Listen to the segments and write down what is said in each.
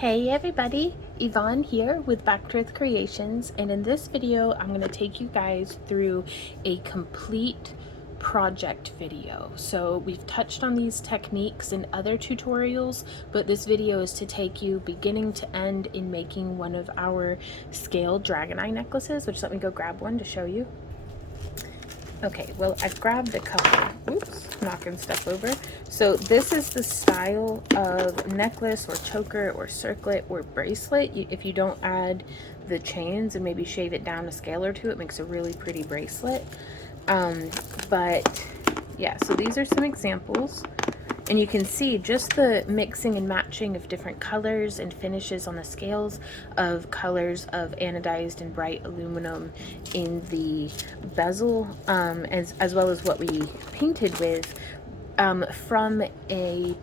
Hey everybody, Yvonne here with Back to Earth Creations, and in this video I'm going to take you guys through a complete project video. So we've touched on these techniques in other tutorials, but this video is to take you beginning to end in making one of our scale dragon eye necklaces, which let me go grab one to show you. Okay, well, I've grabbed a couple. Oops, knocking stuff over. So this is the style of necklace or choker or circlet or bracelet. If you don't add the chains and maybe shave it down a scale or two, it makes a really pretty bracelet. But yeah, so these are some examples. And you can see just the mixing and matching of different colors and finishes on the scales of colors of anodized and bright aluminum in the bezel, as well as what we painted with from a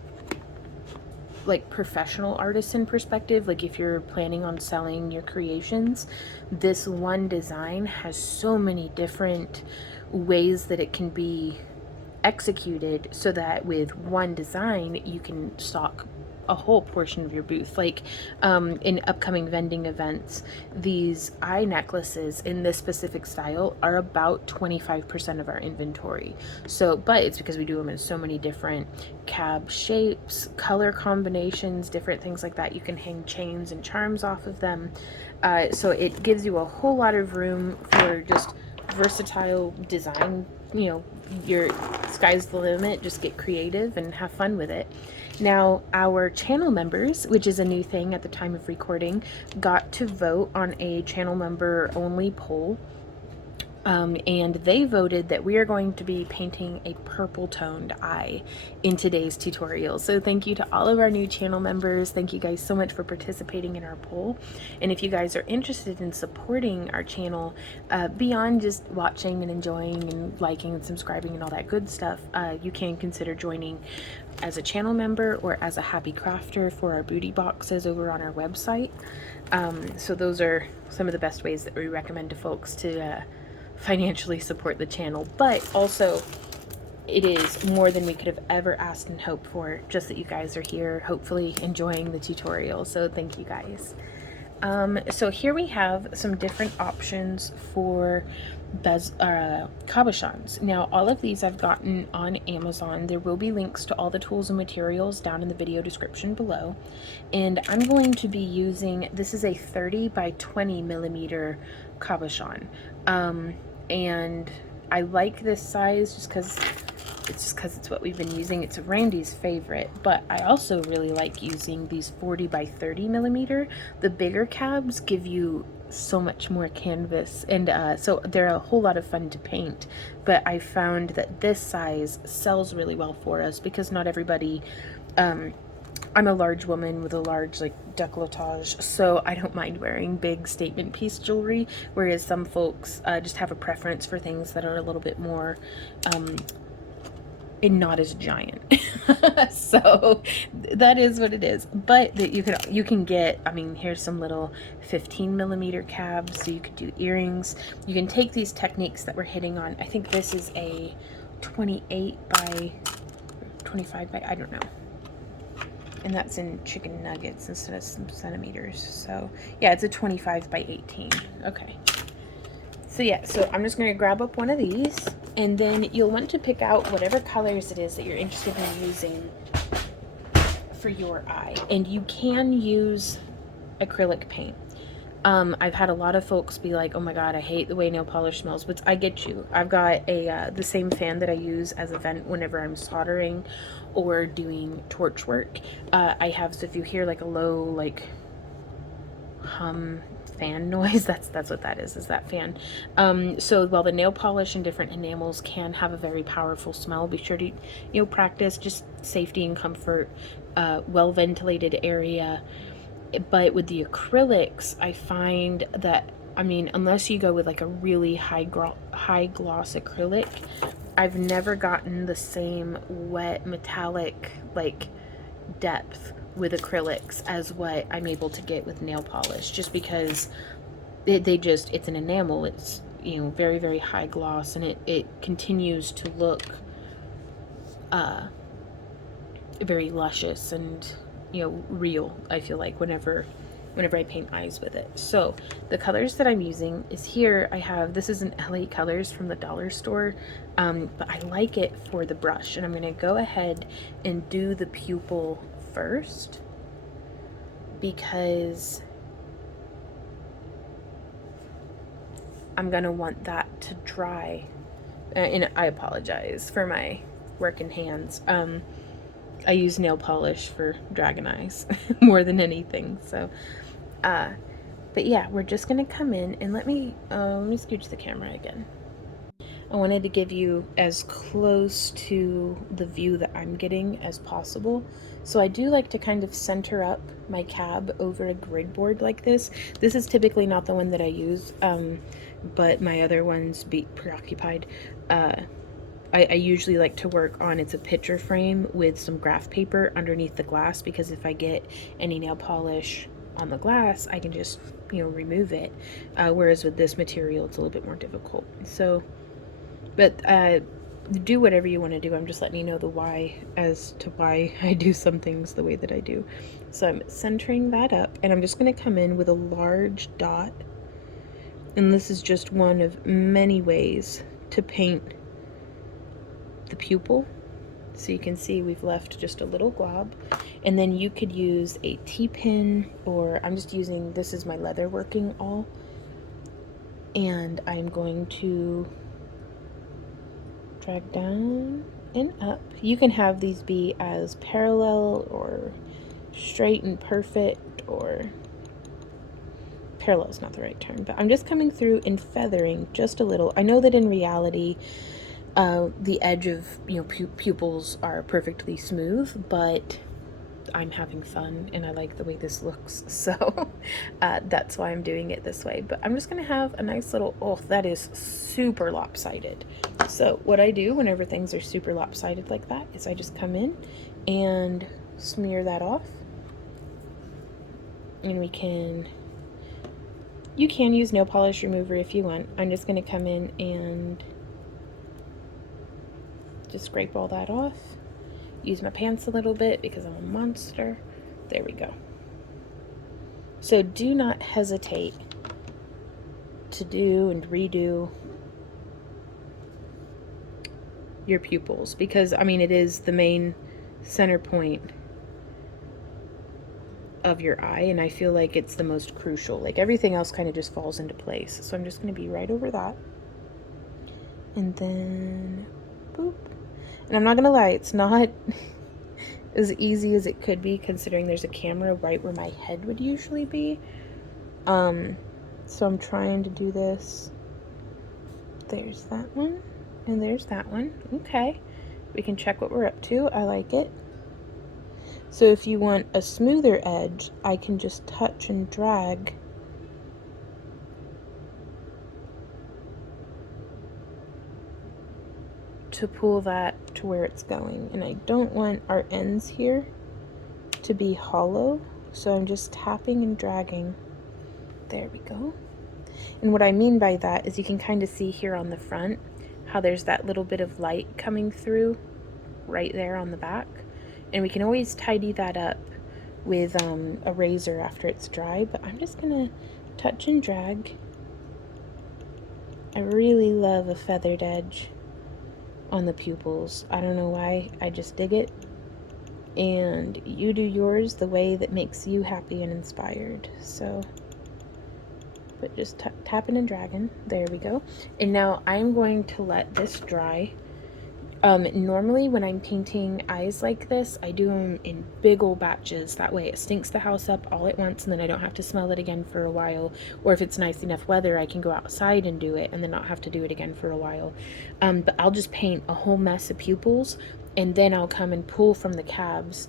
professional artisan perspective. Like if you're planning on selling your creations, this one design has so many different ways that it can be executed so that with one design you can stock a whole portion of your booth. Like in upcoming vending events, these eye necklaces in this specific style are about 25% of our inventory. So, but it's because we do them in so many different cab shapes, color combinations, different things like that. You can hang chains and charms off of them. So it gives you a whole lot of room for just versatile design. You know, your sky's the limit. Just get creative and have fun with it. Now, our channel members, which is a new thing at the time of recording, got to vote on a channel member only poll. And they voted that we are going to be painting a purple toned eye in today's tutorial. So thank you to all of our new channel members. Thank you guys so much for participating in our poll. And if you guys are interested in supporting our channel beyond just watching and enjoying and liking and subscribing and all that good stuff, you can consider joining as a channel member or as a happy crafter for our booty boxes over on our website. So those are some of the best ways that we recommend to folks to financially support the channel, but also it is more than we could have ever asked and hoped for, just that you guys are here hopefully enjoying the tutorial. So thank you guys. So here we have some different options for cabochons. Now all of these I've gotten on Amazon. There will be links to all the tools and materials down in the video description below, and I'm going to be using, this is a 30 by 20 millimeter cabochon, and I like this size just because it's what we've been using. It's Randy's favorite, but I also really like using these 40 by 30 millimeter. The bigger cabs give you so much more canvas, and so they're a whole lot of fun to paint. But I found that this size sells really well for us because not everybody, I'm a large woman with a large décolletage, so I don't mind wearing big statement piece jewelry, whereas some folks just have a preference for things that are a little bit more and not as giant. So that is what it is. But that you can get, I mean, here's some little 15 millimeter cabs, so you could do earrings. You can take these techniques that we're hitting on. I think this is a 28 by 25 by, I don't know, and that's in chicken nuggets instead of some centimeters. So yeah, it's a 25 by 18. Okay. So yeah, so I'm just gonna grab up one of these, and then you'll want to pick out whatever colors it is that you're interested in using for your eye. And you can use acrylic paint. I've had a lot of folks be like, oh my god, I hate the way nail polish smells, but I get you. I've got a the same fan that I use as a vent whenever I'm soldering or doing torch work. I have, so if you hear like a low hum fan noise, that's what that is that fan. So while the nail polish and different enamels can have a very powerful smell, be sure to practice just safety and comfort, well ventilated area. But with the acrylics, I find that, I mean, unless you go with like a really high gloss acrylic, I've never gotten the same wet metallic depth with acrylics as what I'm able to get with nail polish, just because it's an enamel. It's very, very high gloss, and it continues to look very luscious and real, I feel like, whenever I paint eyes with it. So the colors that I'm using is here. This is an LA Colors from the dollar store, but I like it for the brush, and I'm going to go ahead and do the pupil first because I'm going to want that to dry. And I apologize for my working hands. I use nail polish for dragon eyes more than anything. So, but yeah, we're just gonna come in and let me scooch the camera again. I wanted to give you as close to the view that I'm getting as possible. So I do like to kind of center up my cab over a grid board like this. This is typically not the one that I use, but my other ones be preoccupied. I usually like to work on, it's a picture frame with some graph paper underneath the glass, because if I get any nail polish on the glass, I can just, remove it. Whereas with this material, it's a little bit more difficult. So, but do whatever you want to do. I'm just letting you know the why as to why I do some things the way that I do. So I'm centering that up, and I'm just going to come in with a large dot. And this is just one of many ways to paint the pupil. So you can see we've left just a little glob, and then you could use a T-pin, or I'm just using, this is my leather working awl, and I'm going to drag down and up. You can have these be as parallel or straight and perfect, or parallel is not the right term, but I'm just coming through and feathering just a little. I know that in reality the edge of pupils are perfectly smooth, but I'm having fun and I like the way this looks, so that's why I'm doing it this way. But I'm just gonna have a nice little, oh, that is super lopsided. So what I do whenever things are super lopsided like that is I just come in and smear that off, and you can use nail polish remover if you want. I'm just gonna come in and just scrape all that off. Use my pants a little bit because I'm a monster. There we go. So do not hesitate to do and redo your pupils, because I mean, it is the main center point of your eye, and I feel like it's the most crucial. Like everything else kind of just falls into place. So I'm just going to be right over that, and then boop. And I'm not gonna lie, it's not as easy as it could be, considering there's a camera right where my head would usually be. So I'm trying to do this. There's that one, and there's that one. Okay, we can check what we're up to. I like it. So if you want a smoother edge, I can just touch and drag to pull that to where it's going. And I don't want our ends here to be hollow, so I'm just tapping and dragging. There we go. And what I mean by that is you can kind of see here on the front how there's that little bit of light coming through right there on the back, and we can always tidy that up with a razor after it's dry. But I'm just gonna touch and drag. I really love a feathered edge on the pupils. I don't know why, I just dig it. And you do yours the way that makes you happy and inspired. So, but just tapping and dragging. There we go. And now I'm going to let this dry. Normally when I'm painting eyes like this, I do them in big old batches. That way it stinks the house up all at once, and then I don't have to smell it again for a while. Or if it's nice enough weather, I can go outside and do it and then not have to do it again for a while. But I'll just paint a whole mess of pupils, and then I'll come and pull from the cabs,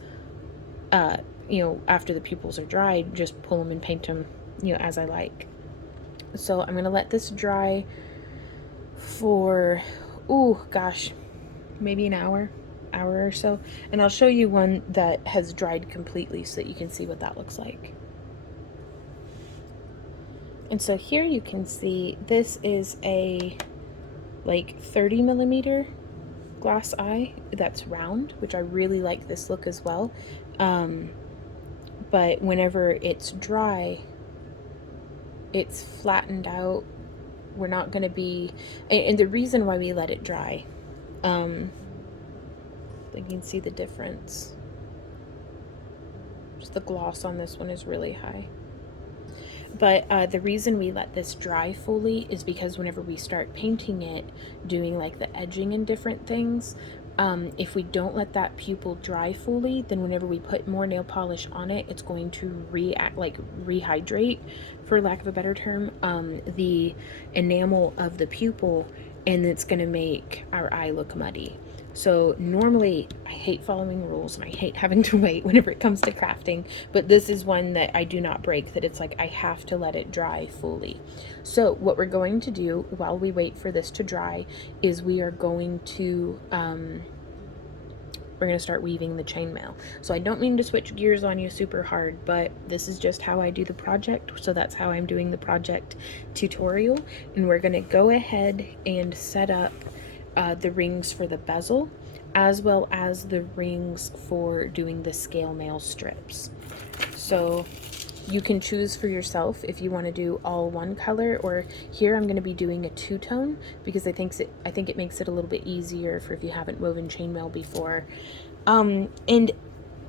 after the pupils are dried, just pull them and paint them, as I like. So I'm gonna let this dry for, oh gosh, maybe an hour or so, and I'll show you one that has dried completely so that you can see what that looks like. And so here you can see this is a like 30mm glass eye that's round, which I really like this look as well. but whenever it's dry, it's flattened out. We're not going to be, and the reason why we let it dry, you can see the difference. Just the gloss on this one is really high. But the reason we let this dry fully is because whenever we start painting it, doing like the edging and different things, if we don't let that pupil dry fully, then whenever we put more nail polish on it, it's going to rehydrate, for lack of a better term, the enamel of the pupil, and it's going to make our eye look muddy. So normally I hate following rules and I hate having to wait whenever it comes to crafting, but this is one that I do not break, that it's like I have to let it dry fully. So what we're going to do while we wait for this to dry is we are going to start weaving the chainmail. So I don't mean to switch gears on you super hard, but this is just how I do the project. So that's how I'm doing the project tutorial. And we're going to go ahead and set up the rings for the bezel, as well as the rings for doing the scale mail strips. So you can choose for yourself if you want to do all one color, or here I'm going to be doing a two-tone because I think it makes it a little bit easier for if you haven't woven chainmail before. And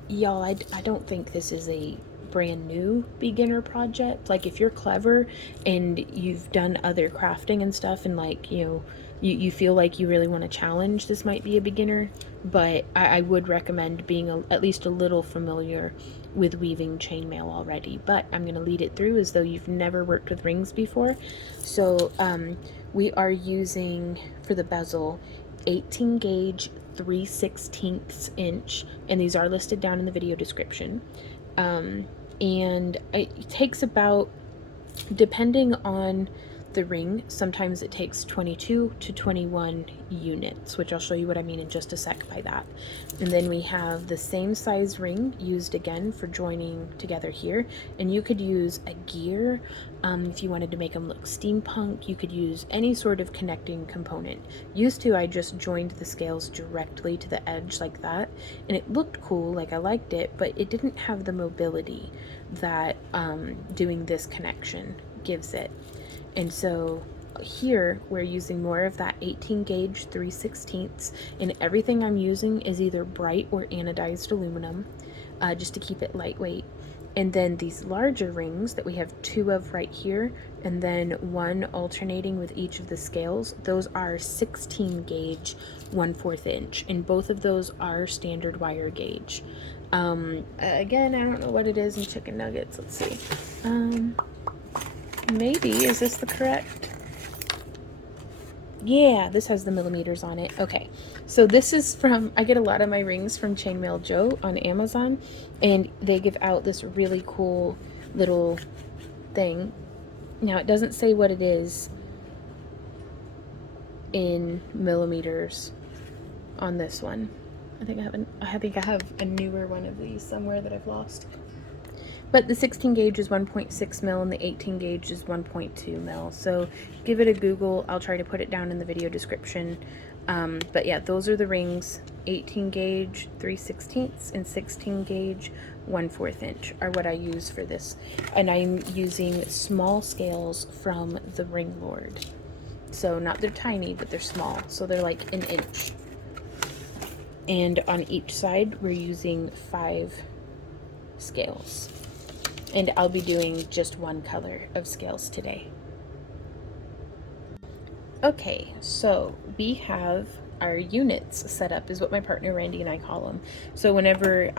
y'all, I don't think this is a brand new beginner project. Like if you're clever and you've done other crafting and stuff, and like, you know, you feel like you really want to challenge, this might be a beginner, but I would recommend being at least a little familiar with weaving chainmail already. But I'm going to lead it through as though you've never worked with rings before. So we are using, for the bezel, 18 gauge 3/16 inch, and these are listed down in the video description. And it takes about, depending on the ring, sometimes it takes 22 to 21 units, which I'll show you what I mean in just a sec by that. And then we have the same size ring used again for joining together here, and you could use a gear if you wanted to make them look steampunk. You could use any sort of connecting component. Used to, I just joined the scales directly to the edge like that, and it looked cool, like I liked it, but it didn't have the mobility that doing this connection gives it. And so here we're using more of that 18 gauge 3/16, and everything I'm using is either bright or anodized aluminum, just to keep it lightweight. And then these larger rings that we have 2 of right here, and then 1 alternating with each of the scales, those are 16 gauge 1/4 inch, and both of those are standard wire gauge. Again, I don't know what it is in chicken nuggets. Let's see. Maybe, is this the correct? Yeah, this has the millimeters on it. Okay, so this is from, I get a lot of my rings from Chainmail Joe on Amazon, and they give out this really cool little thing. Now it doesn't say what it is in millimeters on this one. I think I have a newer one of these somewhere that I've lost. But the 16 gauge is 1.6 mil and the 18 gauge is 1.2 mil. So give it a Google. I'll try to put it down in the video description. But yeah, those are the rings. 18 gauge 3/16 and 16 gauge 1/4 inch are what I use for this. And I'm using small scales from the Ring Lord. So not they're tiny, but they're small. So they're like an inch. And on each side, we're using 5 scales. And I'll be doing just 1 color of scales today. Okay, so we have our units set up, is what my partner Randy and I call them. So whenever,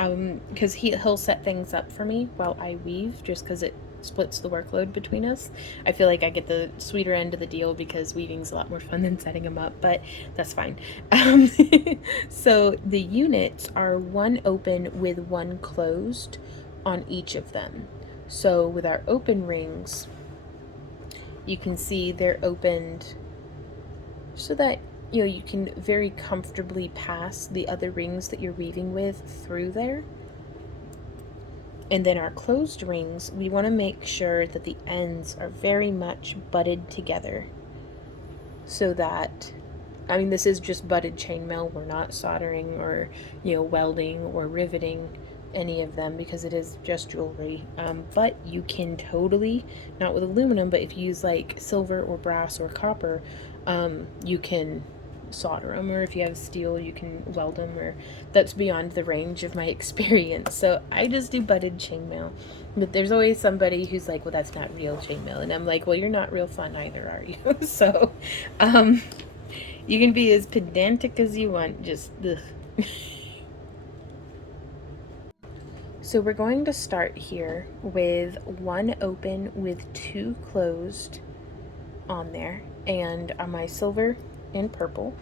because he'll set things up for me while I weave, just because it splits the workload between us. I feel like I get the sweeter end of the deal because weaving's a lot more fun than setting them up, but that's fine. So the units are 1 open with 1 closed on each of them. So with our open rings, you can see they're opened so that, you know, you can very comfortably pass the other rings that you're weaving with through there. And then our closed rings, we want to make sure that the ends are very much butted together so that, I mean, this is just butted chainmail. We're not soldering or, you know, welding or riveting. any of them because it is just jewelry. But you can totally, not with aluminum, but if you use like silver or brass or copper, you can solder them, or if you have steel you can weld them, or that's beyond the range of my experience. So I just do butted chainmail. But there's always somebody who's like, well, that's not real chainmail, and I'm like, well, you're not real fun either, are you? So you can be as pedantic as you want, just ugh. So we're going to start here with one open with two closed on there, and on my silver and purple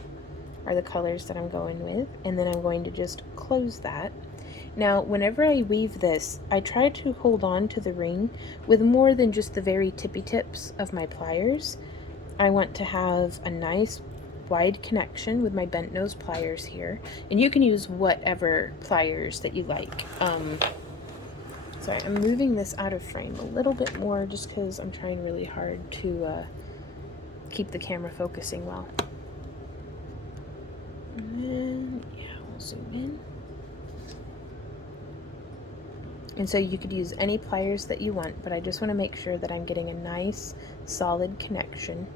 are the colors that I'm going with, and then I'm going to just close that. Now whenever I weave this, I try to hold on to the ring with more than just the very tippy tips of my pliers. I want to have a nice wide connection with my bent nose pliers here, and you can use whatever pliers that you like. Sorry, I'm moving this out of frame a little bit more just because I'm trying really hard to keep the camera focusing well. And then, yeah, we'll zoom in. And so you could use any pliers that you want, but I just want to make sure that I'm getting a nice solid connection,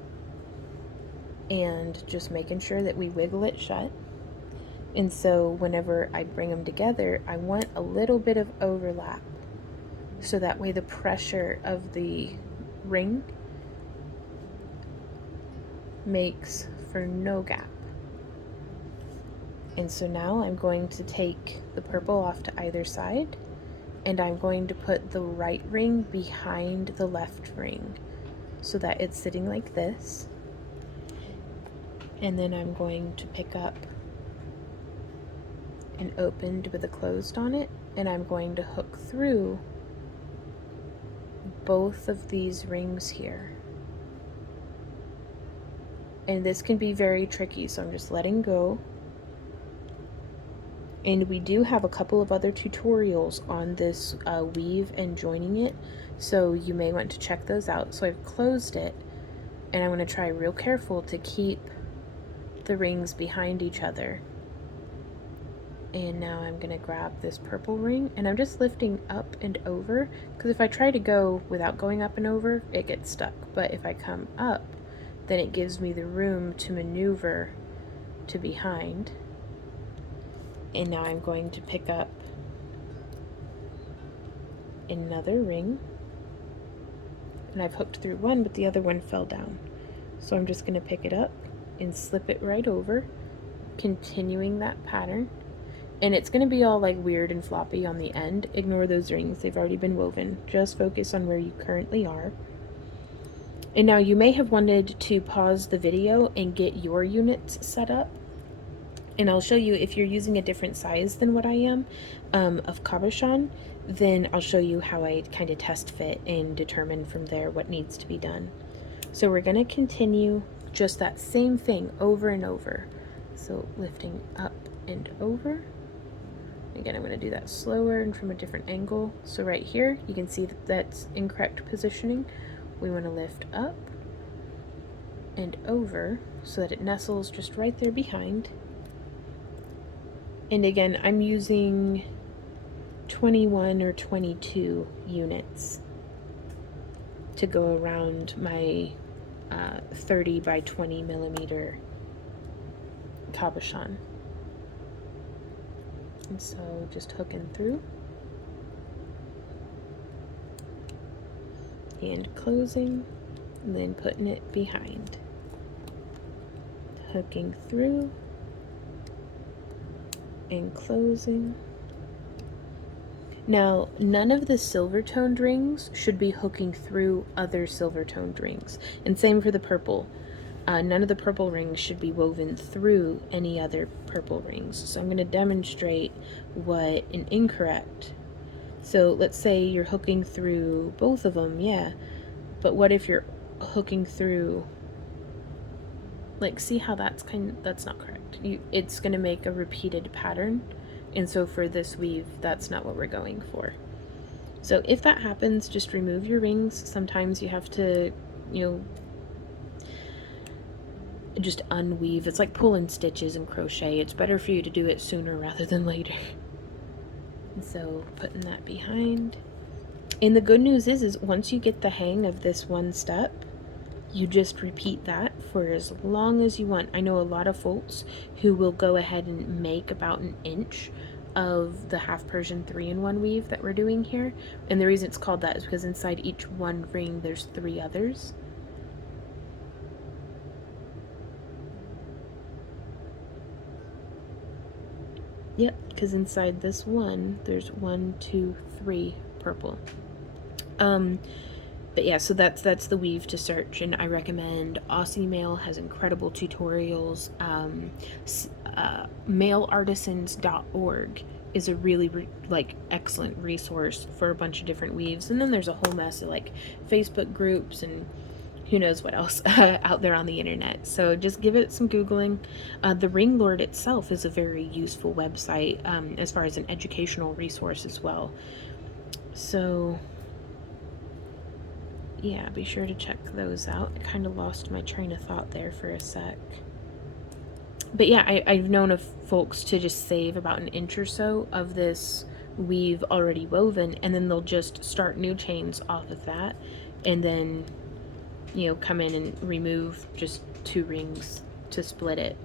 and just making sure that we wiggle it shut. And so whenever I bring them together, I want a little bit of overlap, so that way the pressure of the ring makes for no gap. And so now I'm going to take the purple off to either side, and I'm going to put the right ring behind the left ring so that it's sitting like this. And then I'm going to pick up an opened with a closed on it, and I'm going to hook through both of these rings here. And this can be very tricky, so I'm just letting go. And we do have a couple of other tutorials on this weave and joining it, so you may want to check those out. So I've closed it, and I'm going to try real careful to keep the rings behind each other. And now I'm going to grab this purple ring, and I'm just lifting up and over, because if I try to go without going up and over, it gets stuck. But if I come up, then it gives me the room to maneuver to behind. And now I'm going to pick up another ring, and I've hooked through one, but the other one fell down. So I'm just going to pick it up and slip it right over, continuing that pattern. And it's going to be all like weird and floppy on the end. Ignore those rings, they've already been woven. Just focus on where you currently are. And now you may have wanted to pause the video and get your units set up. And I'll show you, if you're using a different size than what I am of cabochon, then I'll show you how I kind of test fit and determine from there what needs to be done. So we're going to continue just that same thing over and over. So lifting up and over. Again, I'm going to do that slower and from a different angle. So right here, you can see that that's incorrect positioning. We want to lift up and over so that it nestles just right there behind. And again, I'm using 21 or 22 units to go around my 30 by 20 millimeter cabochon. And so just hooking through and closing, and then putting it behind. Hooking through and closing. Now, none of the silver toned rings should be hooking through other silver toned rings, and same for the purple. None of the purple rings should be woven through any other purple rings. So I'm going to demonstrate what an incorrect. So let's say you're hooking through both of them, yeah, but what if you're hooking through, like, see how that's not correct. It's going to make a repeated pattern, and so for this weave, that's not what we're going for. So if that happens, just remove your rings. Sometimes you have to, just unweave. It's like pulling stitches in crochet. It's better for you to do it sooner rather than later. So putting that behind. And the good news is once you get the hang of this one step, you just repeat that for as long as you want. I know a lot of folks who will go ahead and make about an inch of the half Persian 3-in-1 weave that we're doing here. And the reason it's called that is because inside each one ring there's 3 others. Yep, because inside this one there's 1, 2, 3 purple. But yeah, so that's the weave to search, and I recommend Aussie Mail has incredible tutorials. Maileartisans.org is a really excellent resource for a bunch of different weaves, and then there's a whole mess of like Facebook groups and who knows what else out there on the internet. So just give it some Googling. The Ring Lord itself is a very useful website as far as an educational resource as well. So yeah, be sure to check those out. I kind of lost my train of thought there for a sec. But yeah, I've known of folks to just save about an inch or so of this weave already woven, and then they'll just start new chains off of that, and then, you know, come in and remove just 2 rings to split it.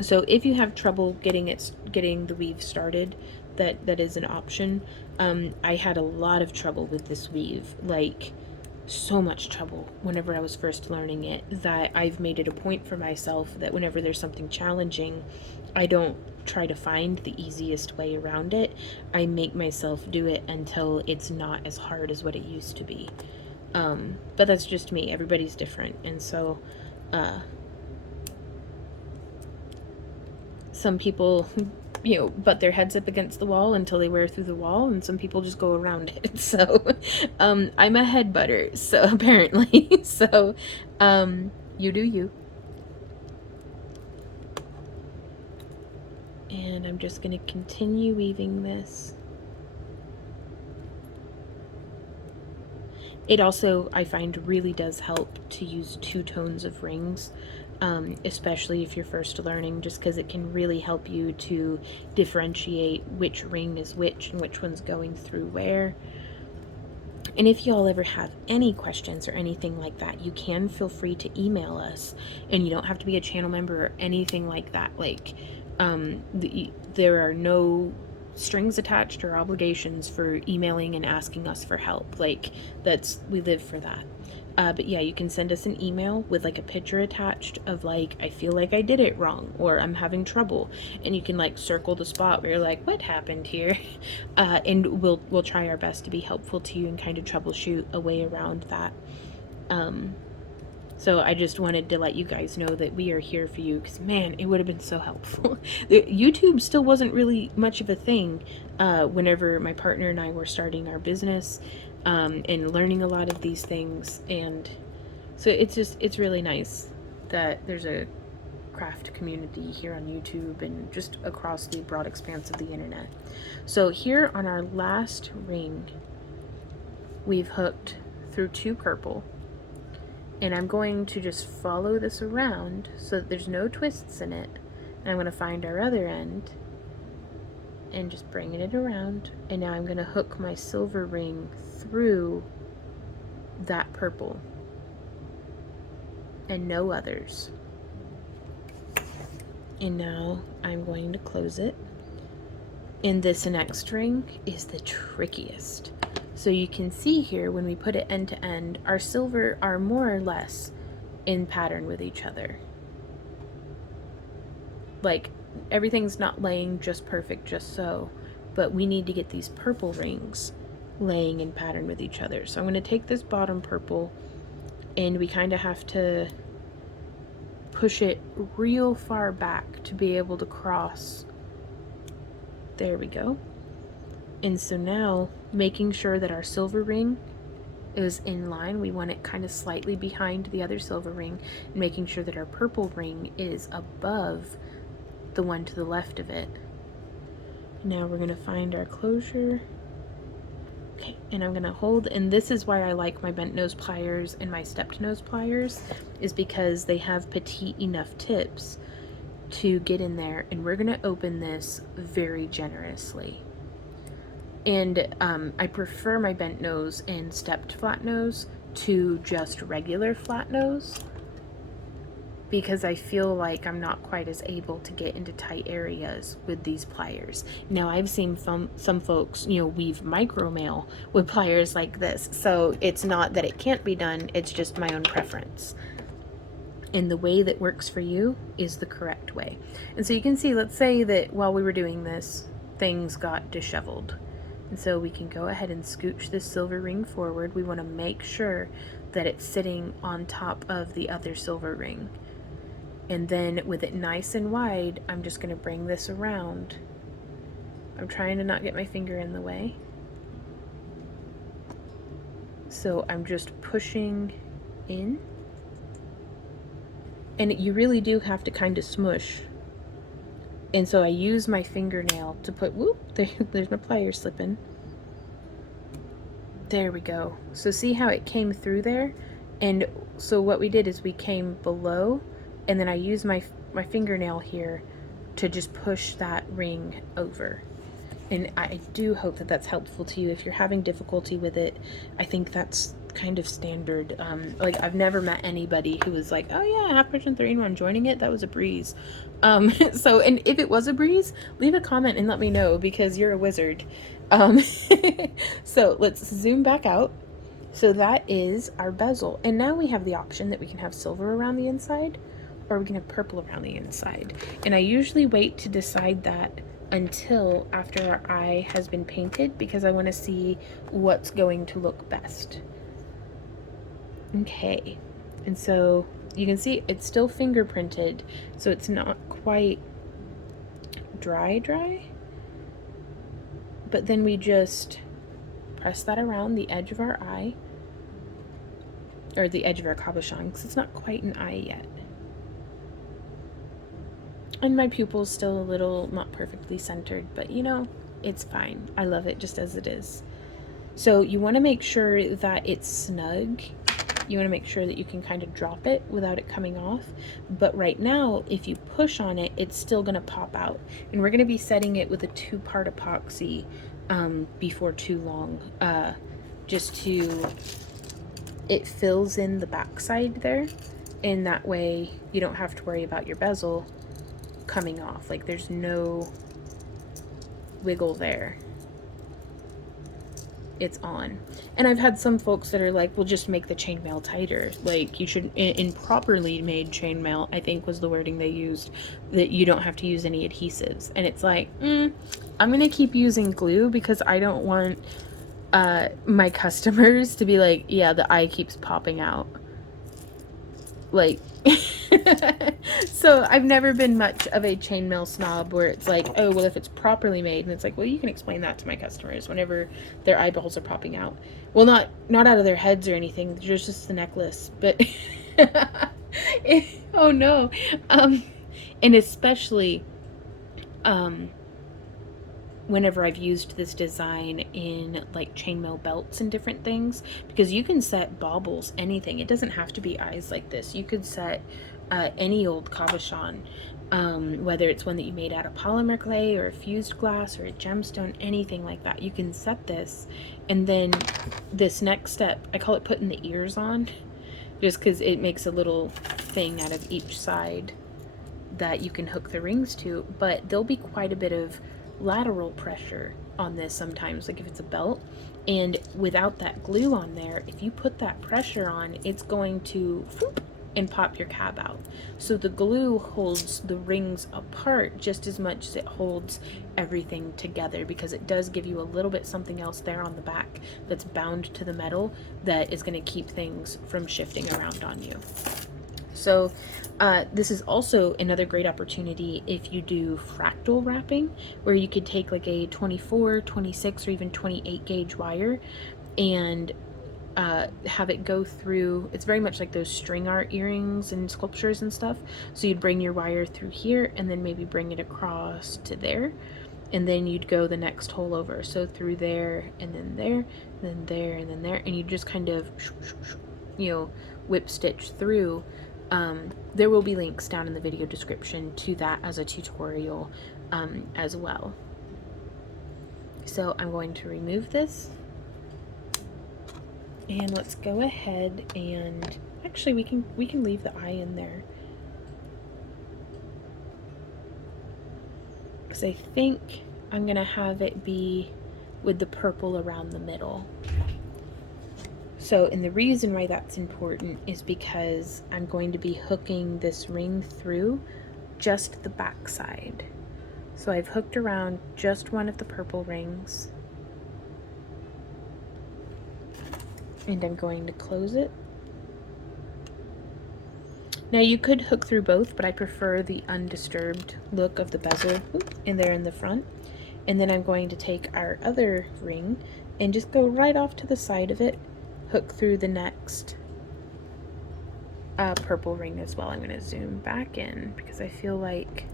So if you have trouble getting the weave started, that is an option. I had a lot of trouble with this weave, like so much trouble whenever I was first learning it, that I've made it a point for myself that whenever there's something challenging, I don't try to find the easiest way around it. I make myself do it until it's not as hard as what it used to be. But that's just me. Everybody's different. And so some people, you know, butt their heads up against the wall until they wear through the wall, and some people just go around it. So I'm a head butter, so apparently. So you do you. And I'm just going to continue weaving this. It also, I find, really does help to use 2 tones of rings, especially if you're first learning, just because it can really help you to differentiate which ring is which and which one's going through where. And if y'all ever have any questions or anything like that, you can feel free to email us, and you don't have to be a channel member or anything like that. Like, there are no strings attached or obligations for emailing and asking us for help. Like, we live for that. But yeah, you can send us an email with like a picture attached of like, I feel like I did it wrong, or I'm having trouble, and you can like circle the spot where you're like, what happened here? And we'll try our best to be helpful to you and kind of troubleshoot a way around that. So I just wanted to let you guys know that we are here for you, because man, it would have been so helpful. YouTube still wasn't really much of a thing whenever my partner and I were starting our business and learning a lot of these things. And so it's really nice that there's a craft community here on YouTube and just across the broad expanse of the internet. So here on our last ring, we've hooked through 2 purple. And I'm going to just follow this around so that there's no twists in it. And I'm going to find our other end and just bringing it around. And now I'm going to hook my silver ring through that purple and no others. And now I'm going to close it. And this next ring is the trickiest. So you can see here when we put it end to end, our silver are more or less in pattern with each other. Like, everything's not laying just perfect, just so, but we need to get these purple rings laying in pattern with each other. So I'm going to take this bottom purple, and we kind of have to push it real far back to be able to cross. There we go. And so now, making sure that our silver ring is in line, we want it kind of slightly behind the other silver ring, and making sure that our purple ring is above the one to the left of it. Now we're going to find our closure. Okay, and I'm going to hold, and this is why I like my bent nose pliers and my stepped nose pliers, is because they have petite enough tips to get in there, and we're going to open this very generously. And I prefer my bent nose and stepped flat nose to just regular flat nose, because I feel like I'm not quite as able to get into tight areas with these pliers. Now, I've seen some folks, you know, weave micromail with pliers like this, so it's not that it can't be done, it's just my own preference. And the way that works for you is the correct way. And so you can see, let's say that while we were doing this, things got disheveled. And so we can go ahead and scooch this silver ring forward. We want to make sure that it's sitting on top of the other silver ring. And then with it nice and wide, I'm just going to bring this around. I'm trying to not get my finger in the way. So I'm just pushing in. And you really do have to kind of smush. And so I use my fingernail to put, whoop, there's my pliers slipping. There we go. So see how it came through there? And so what we did is we came below, and then I used my fingernail here to just push that ring over. And I do hope that that's helpful to you. If you're having difficulty with it, I think that's kind of standard. Like, I've never met anybody who was like, oh yeah, half Persian 3-in-1, joining it, that was a breeze. So, and if it was a breeze, leave a comment and let me know, because you're a wizard. So let's zoom back out. So that is our bezel. And now we have the option that we can have silver around the inside, or we can have purple around the inside. And I usually wait to decide that until after our eye has been painted, because I want to see what's going to look best. Okay, and so you can see it's still fingerprinted, so it's not quite dry, but then we just press that around the edge of our eye, or the edge of our cabochon, because it's not quite an eye yet. And my pupil's still a little not perfectly centered, but you know, it's fine. I love it just as it is. So you want to make sure that it's snug. You want to make sure that you can kind of drop it without it coming off. But right now, if you push on it, it's still going to pop out. And we're going to be setting it with a 2-part epoxy before too long. Just to, it fills in the backside there. And that way you don't have to worry about your bezel coming off. Like, there's no wiggle there. It's on. And I've had some folks that are like, well, just make the chainmail tighter. Like, you should, in properly made chainmail, I think was the wording they used, that you don't have to use any adhesives. And it's like, I'm gonna keep using glue, because I don't want my customers to be like, yeah, the eye keeps popping out. Like, so I've never been much of a chainmail snob where it's like, oh, well, if it's properly made, and it's like, well, you can explain that to my customers whenever their eyeballs are popping out. Well, not out of their heads or anything, there's just the necklace, but oh no. And especially whenever I've used this design in like chainmail belts and different things, because you can set baubles, anything. It doesn't have to be eyes like this. You could set any old cabochon, whether it's one that you made out of polymer clay or a fused glass or a gemstone, anything like that. You can set this, and then this next step, I call it putting the ears on, just because it makes a little thing out of each side that you can hook the rings to. But there'll be quite a bit of lateral pressure on this sometimes, like if it's a belt, and without that glue on there, if you put that pressure on, it's going to whoop, and pop your cab out. So the glue holds the rings apart just as much as it holds everything together, because it does give you a little bit something else there on the back that's bound to the metal that is going to keep things from shifting around on you. So this is also another great opportunity if you do fractal wrapping, where you could take like a 24, 26, or even 28 gauge wire and have it go through. It's very much like those string art earrings and sculptures and stuff. So you'd bring your wire through here and then maybe bring it across to there, and then you'd go the next hole over. So through there, and then there, and then there, and then there, and you just kind of, you know, whip stitch through There will be links down in the video description to that as a tutorial as well. So I'm going to remove this, and let's go ahead and actually we can leave the eye in there, because I think I'm gonna have it be with the purple around the middle. So, and the reason why that's important is because I'm going to be hooking this ring through just the back side. So I've hooked around just one of the purple rings, and I'm going to close it. Now you could hook through both, but I prefer the undisturbed look of the bezel in there in the front. And then I'm going to take our other ring and just go right off to the side of it, hook through the next purple ring as well. I'm going to zoom back in because I feel like,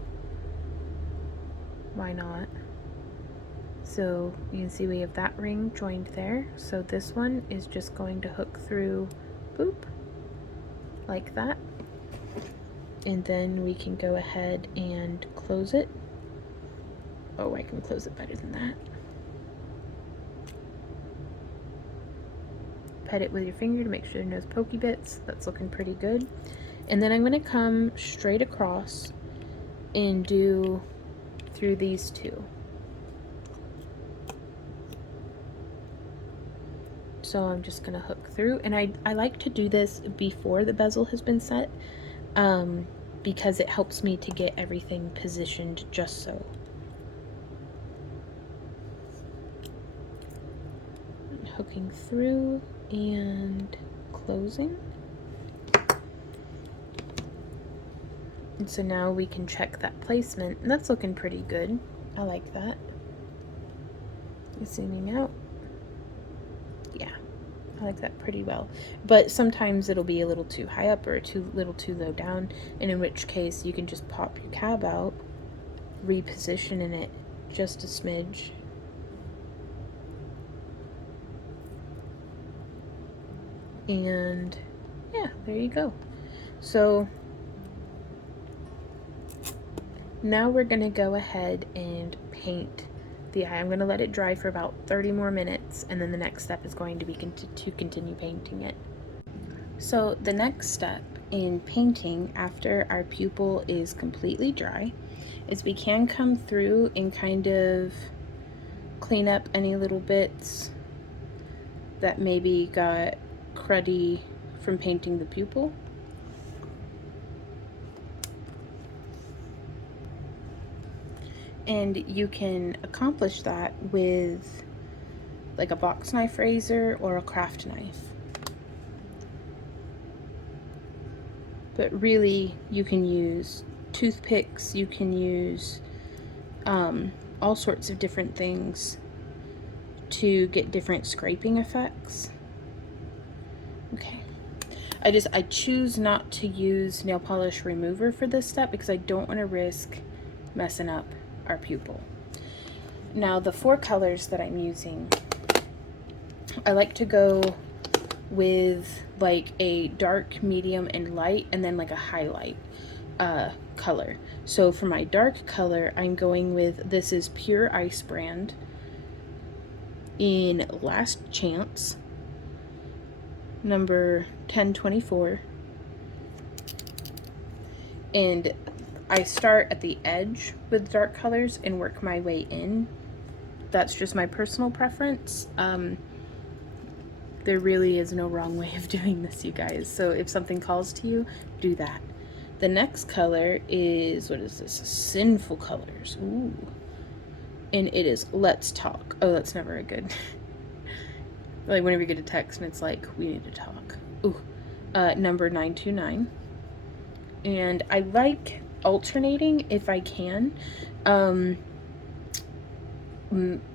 why not? So you can see we have that ring joined there. So this one is just going to hook through, boop, like that. And then we can go ahead and close it. Oh, I can close it better than that. Pet it with your finger to make sure there's no pokey bits. That's looking pretty good. And then I'm going to come straight across and do through these two. So I'm just going to hook through, and I like to do this before the bezel has been set, because it helps me to get everything positioned just so. Hooking through and closing. And so now we can check that placement, and that's looking pretty good. I like that. Zooming out. Yeah, I like that pretty well. But sometimes it'll be a little too high up or too low down, and in which case you can just pop your cab out, reposition in it just a smidge. And yeah, there you go. So now we're gonna go ahead and paint the eye. I'm gonna let it dry for about 30 more minutes, and then the next step is going to be to continue painting it. So the next step in painting after our pupil is completely dry is we can come through and kind of clean up any little bits that maybe got cruddy from painting the pupil. And you can accomplish that with like a box knife razor or a craft knife. But really, you can use toothpicks, you can use all sorts of different things to get different scraping effects. Okay. I choose not to use nail polish remover for this step because I don't want to risk messing up our pupil. Now the 4 colors that I'm using, I like to go with like a dark, medium, and light, and then like a highlight color. So for my dark color, I'm going with, this is Pure Ice brand in Last Chance, number 1024. And I start at the edge with dark colors and work my way in. That's just my personal preference. There really is no wrong way of doing this, you guys. So if something calls to you, do that. The next color is, what is this? Sinful Colors. Ooh. And it is Let's Talk. Oh, that's never a good. Like whenever you get a text and it's like, we need to talk. Ooh. Number 929. And I like alternating if I can.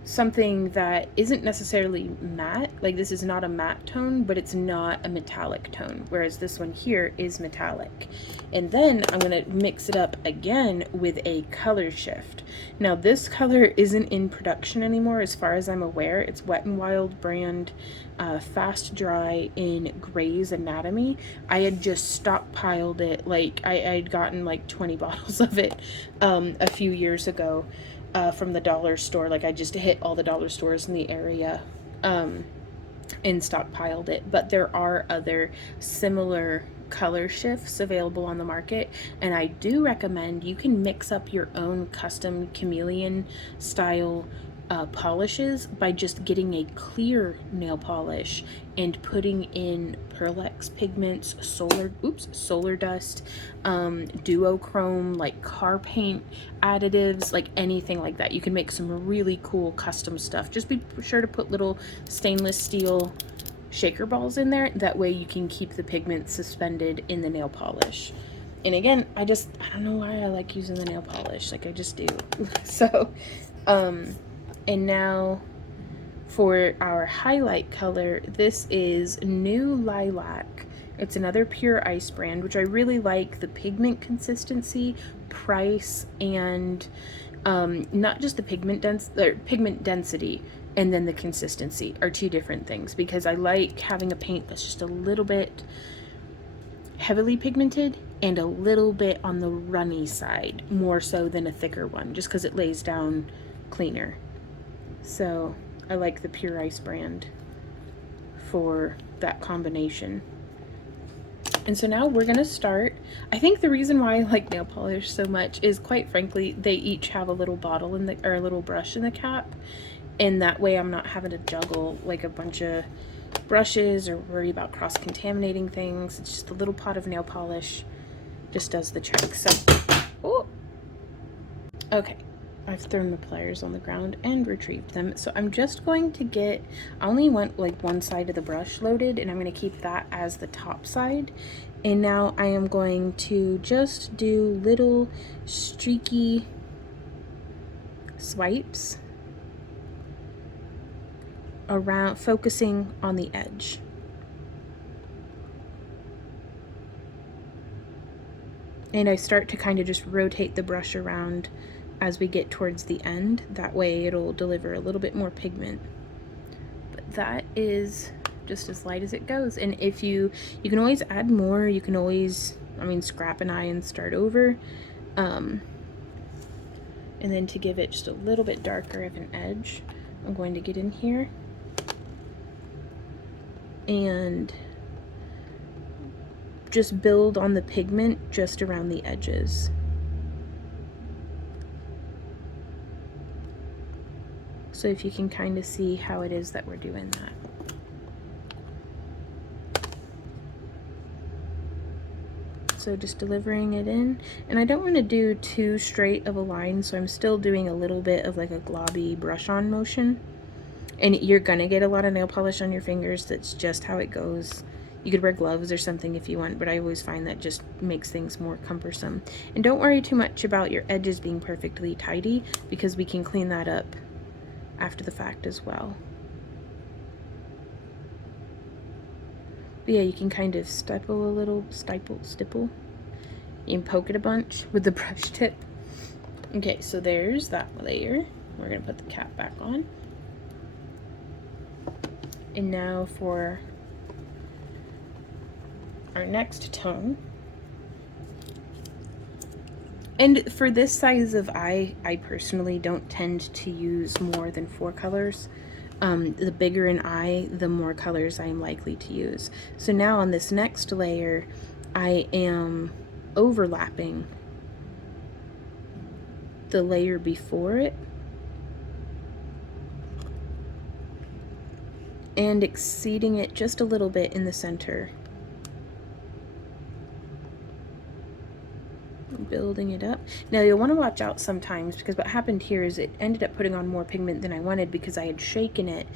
something that isn't necessarily matte. Like this is not a matte tone, but it's not a metallic tone, whereas this one here is metallic. And then I'm going to mix it up again with a color shift. Now this color isn't in production anymore as far as I'm aware. It's Wet n Wild brand, Fast Dry in Grey's Anatomy. I had just stockpiled it, like I'd gotten like 20 bottles of it a few years ago. From the dollar store. Like I just hit all the dollar stores in the area and stockpiled it. But there are other similar color shifts available on the market, and I do recommend you can mix up your own custom chameleon style polishes by just getting a clear nail polish and putting in Pearlex pigments, solar dust, duochrome, like car paint additives, like anything like that. You can make some really cool custom stuff. Just be sure to put little stainless steel shaker balls in there. That way you can keep the pigment suspended in the nail polish. And again, I don't know why I like using the nail polish. Like I just do. So, and now for our highlight color, this is New Lilac. It's another Pure Ice brand, which I really like the pigment consistency, price, and not just the pigment density, and then the consistency are two different things, because I like having a paint that's just a little bit heavily pigmented and a little bit on the runny side, more so than a thicker one, just because it lays down cleaner. So I like the Pure Ice brand for that combination. And so now we're gonna start. I think the reason why I like nail polish so much is, quite frankly, they each have a little bottle in the, or a little brush in the cap, and that way I'm not having to juggle like a bunch of brushes or worry about cross-contaminating things. It's just a little pot of nail polish just does the trick. So, oh, okay. I've thrown the pliers on the ground and retrieved them. So I'm just going to get, I only want like one side of the brush loaded, and I'm going to keep that as the top side. And now I am going to just do little streaky swipes around, focusing on the edge. And I start to kind of just rotate the brush around as we get towards the end. That way it'll deliver a little bit more pigment. But that is just as light as it goes. And if you can always add more, you can always, I mean, scrap an eye and start over. And then to give it just a little bit darker of an edge, I'm going to get in here and just build on the pigment just around the edges. So if you can kind of see how it is that we're doing that. So just delivering it in, and I don't want to do too straight of a line, so I'm still doing a little bit of like a globby brush on motion. And you're gonna get a lot of nail polish on your fingers. That's just how it goes. You could wear gloves or something if you want, but I always find that just makes things more cumbersome. And don't worry too much about your edges being perfectly tidy, because we can clean that up after the fact as well. But yeah, you can kind of stipple a little, stipple. You can poke it a bunch with the brush tip. Okay, so there's that layer. We're gonna put the cap back on. And now for our next tone. And for this size of eye, I personally don't tend to use more than 4 colors. The bigger an eye, the more colors I'm likely to use. So now on this next layer, I am overlapping the layer before it and exceeding it just a little bit in the center. Building it up. Now you'll want to watch out sometimes, because what happened here is it ended up putting on more pigment than I wanted, because I had shaken it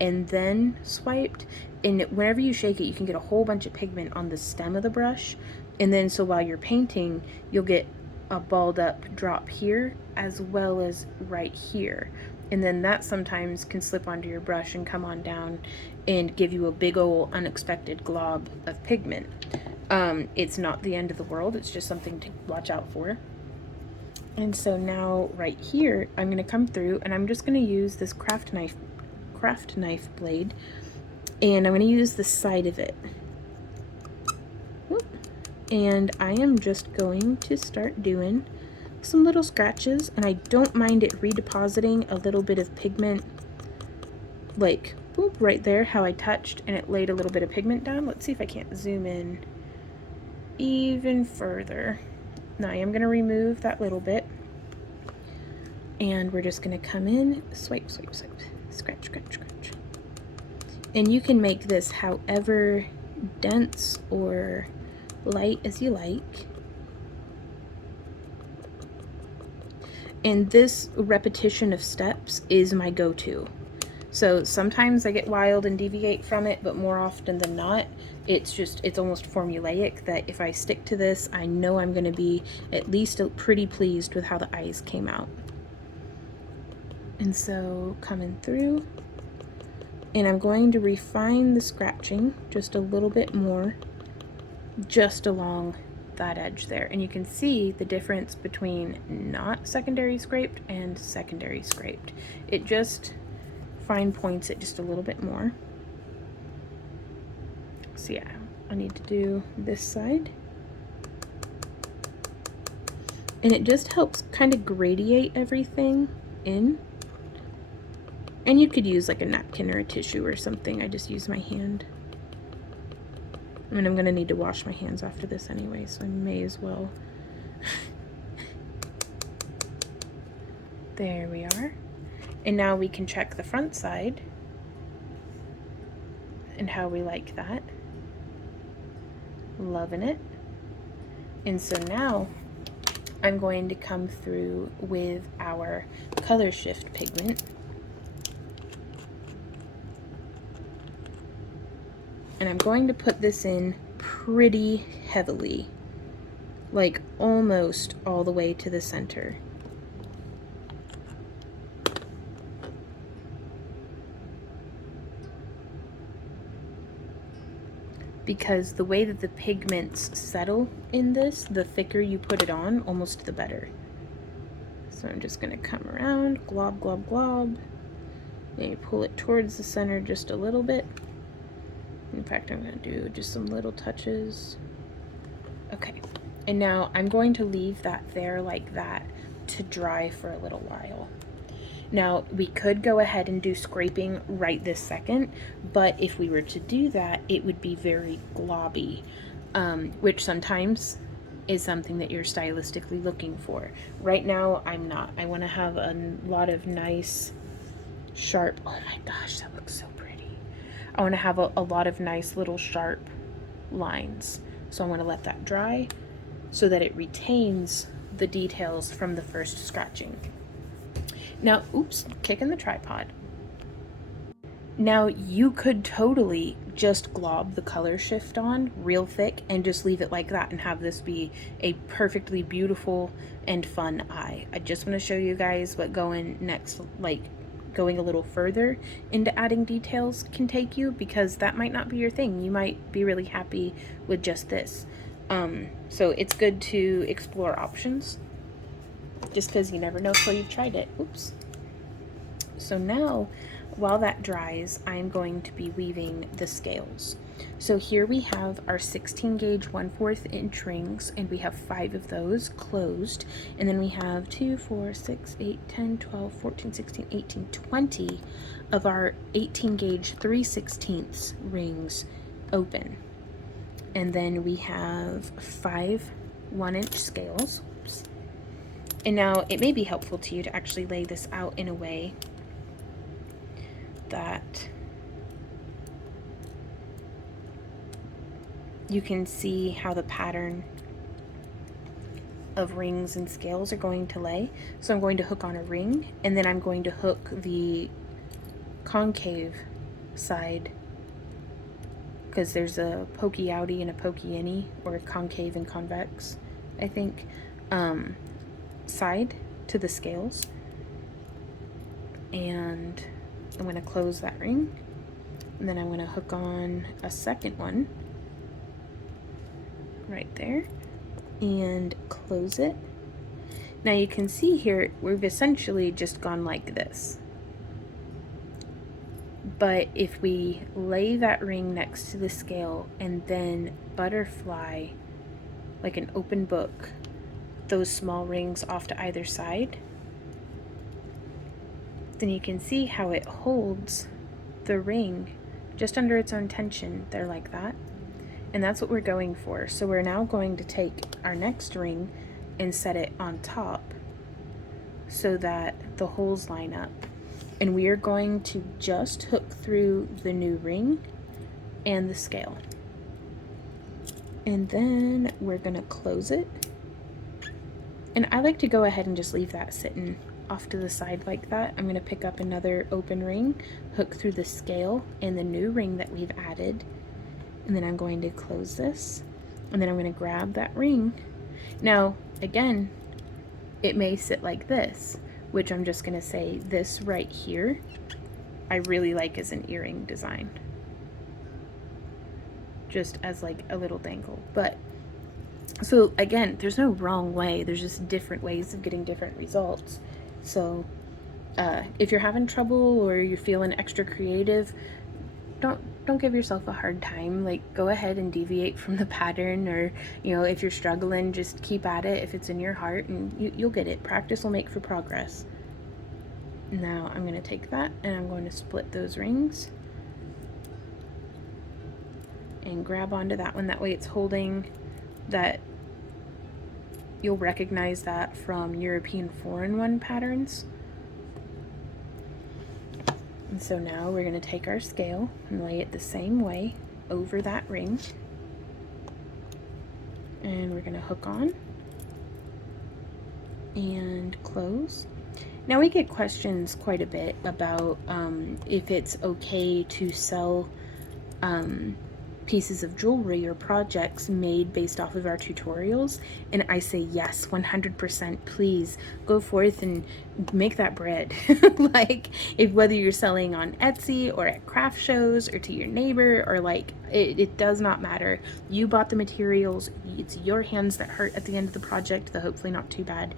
and then swiped. And whenever you shake it, you can get a whole bunch of pigment on the stem of the brush, and then so while you're painting, you'll get a balled up drop here as well as right here. And then that sometimes can slip onto your brush and come on down and give you a big old unexpected glob of pigment. It's not the end of the world, it's just something to watch out for. And so now right here, I'm going to come through and I'm just going to use this craft knife blade, and I'm going to use the side of it. And I am just going to start doing some little scratches, and I don't mind it redepositing a little bit of pigment, like whoop, right there how I touched and it laid a little bit of pigment down. Let's see if I can't zoom in even further. Now I am going to remove that little bit, and we're just going to come in, swipe, swipe, swipe, scratch, scratch, scratch. And you can make this however dense or light as you like. And this repetition of steps is my go-to. So sometimes I get wild and deviate from it, but more often than not, it's almost formulaic that if I stick to this, I know I'm going to be at least pretty pleased with how the eyes came out. And so coming through, and I'm going to refine the scratching just a little bit more, just along that edge there. And you can see the difference between not secondary scraped and secondary scraped. It just fine points it just a little bit more. So yeah, I need to do this side. And it just helps kind of gradiate everything in. And you could use like a napkin or a tissue or something. I just use my hand. I mean, I'm going to need to wash my hands after this anyway, so I may as well. There we are. And now we can check the front side and how we like that. Loving it. And so now I'm going to come through with our color shift pigment. And I'm going to put this in pretty heavily, like almost all the way to the center. Because the way that the pigments settle in this, the thicker you put it on, almost the better. So I'm just gonna come around, glob, glob, glob. And you pull it towards the center just a little bit. In fact, I'm going to do just some little touches. Okay, and now I'm going to leave that there like that to dry for a little while. Now, we could go ahead and do scraping right this second, but if we were to do that, it would be very globby, which sometimes is something that you're stylistically looking for. Right now, I'm not. I want to have a lot of nice, sharp, oh my gosh, that looks so pretty. I want to have a lot of nice little sharp lines. So I want to let that dry so that it retains the details from the first scratching. Now, oops, kicking the tripod. Now you could totally just glob the color shift on real thick and just leave it like that and have this be a perfectly beautiful and fun eye. I just want to show you guys what going next, like going a little further into adding details can take you, because that might not be your thing. You might be really happy with just this. So it's good to explore options, just because you never know till you've tried it. Oops. So now, while that dries, I'm going to be weaving the scales. So here we have our 16 gauge 1/4 inch rings, and we have 5 of those closed. And then we have 2, 4, 6, 8, 10, 12, 14, 16, 18, 20 of our 18 gauge 3/16 rings open. And then we have 5 1-inch scales. Oops. And now it may be helpful to you to actually lay this out in a way that you can see how the pattern of rings and scales are going to lay. So I'm going to hook on a ring, and then I'm going to hook the concave side, because there's a pokey outy and a pokey inny, or concave and convex, I think, side to the scales. and I'm going to close that ring, and then I'm going to hook on a second one right there and close it. Now you can see here we've essentially just gone like this, but if we lay that ring next to the scale and then butterfly like an open book those small rings off to either side, then you can see how it holds the ring just under its own tension there like that. And that's what we're going for. So we're now going to take our next ring and set it on top so that the holes line up. And we are going to just hook through the new ring and the scale. And then we're gonna close it. And I like to go ahead and just leave that sitting off to the side like that. I'm gonna pick up another open ring, hook through the scale and the new ring that we've added. And then I'm going to close this, and then I'm going to grab that ring. Now, again, it may sit like this, which I'm just going to say this right here, I really like as an earring design. Just as like a little dangle. But, so again, there's no wrong way. There's just different ways of getting different results. So, if you're having trouble or you're feeling extra creative, don't give yourself a hard time. Like, go ahead and deviate from the pattern, or if you're struggling, just keep at it if it's in your heart, and you'll get it. Practice will make for progress. Now I'm going to take that and I'm going to split those rings and grab onto that one. That way it's holding that. You'll recognize that from European 4-in-1 patterns. And so now we're going to take our scale and lay it the same way over that ring. And we're going to hook on and close. Now we get questions quite a bit about if it's okay to sell pieces of jewelry or projects made based off of our tutorials, and I say yes, 100%. Please go forth and make that bread. Like, whether you're selling on Etsy or at craft shows or to your neighbor, or like it does not matter. You bought the materials, it's your hands that hurt at the end of the project, though hopefully not too bad.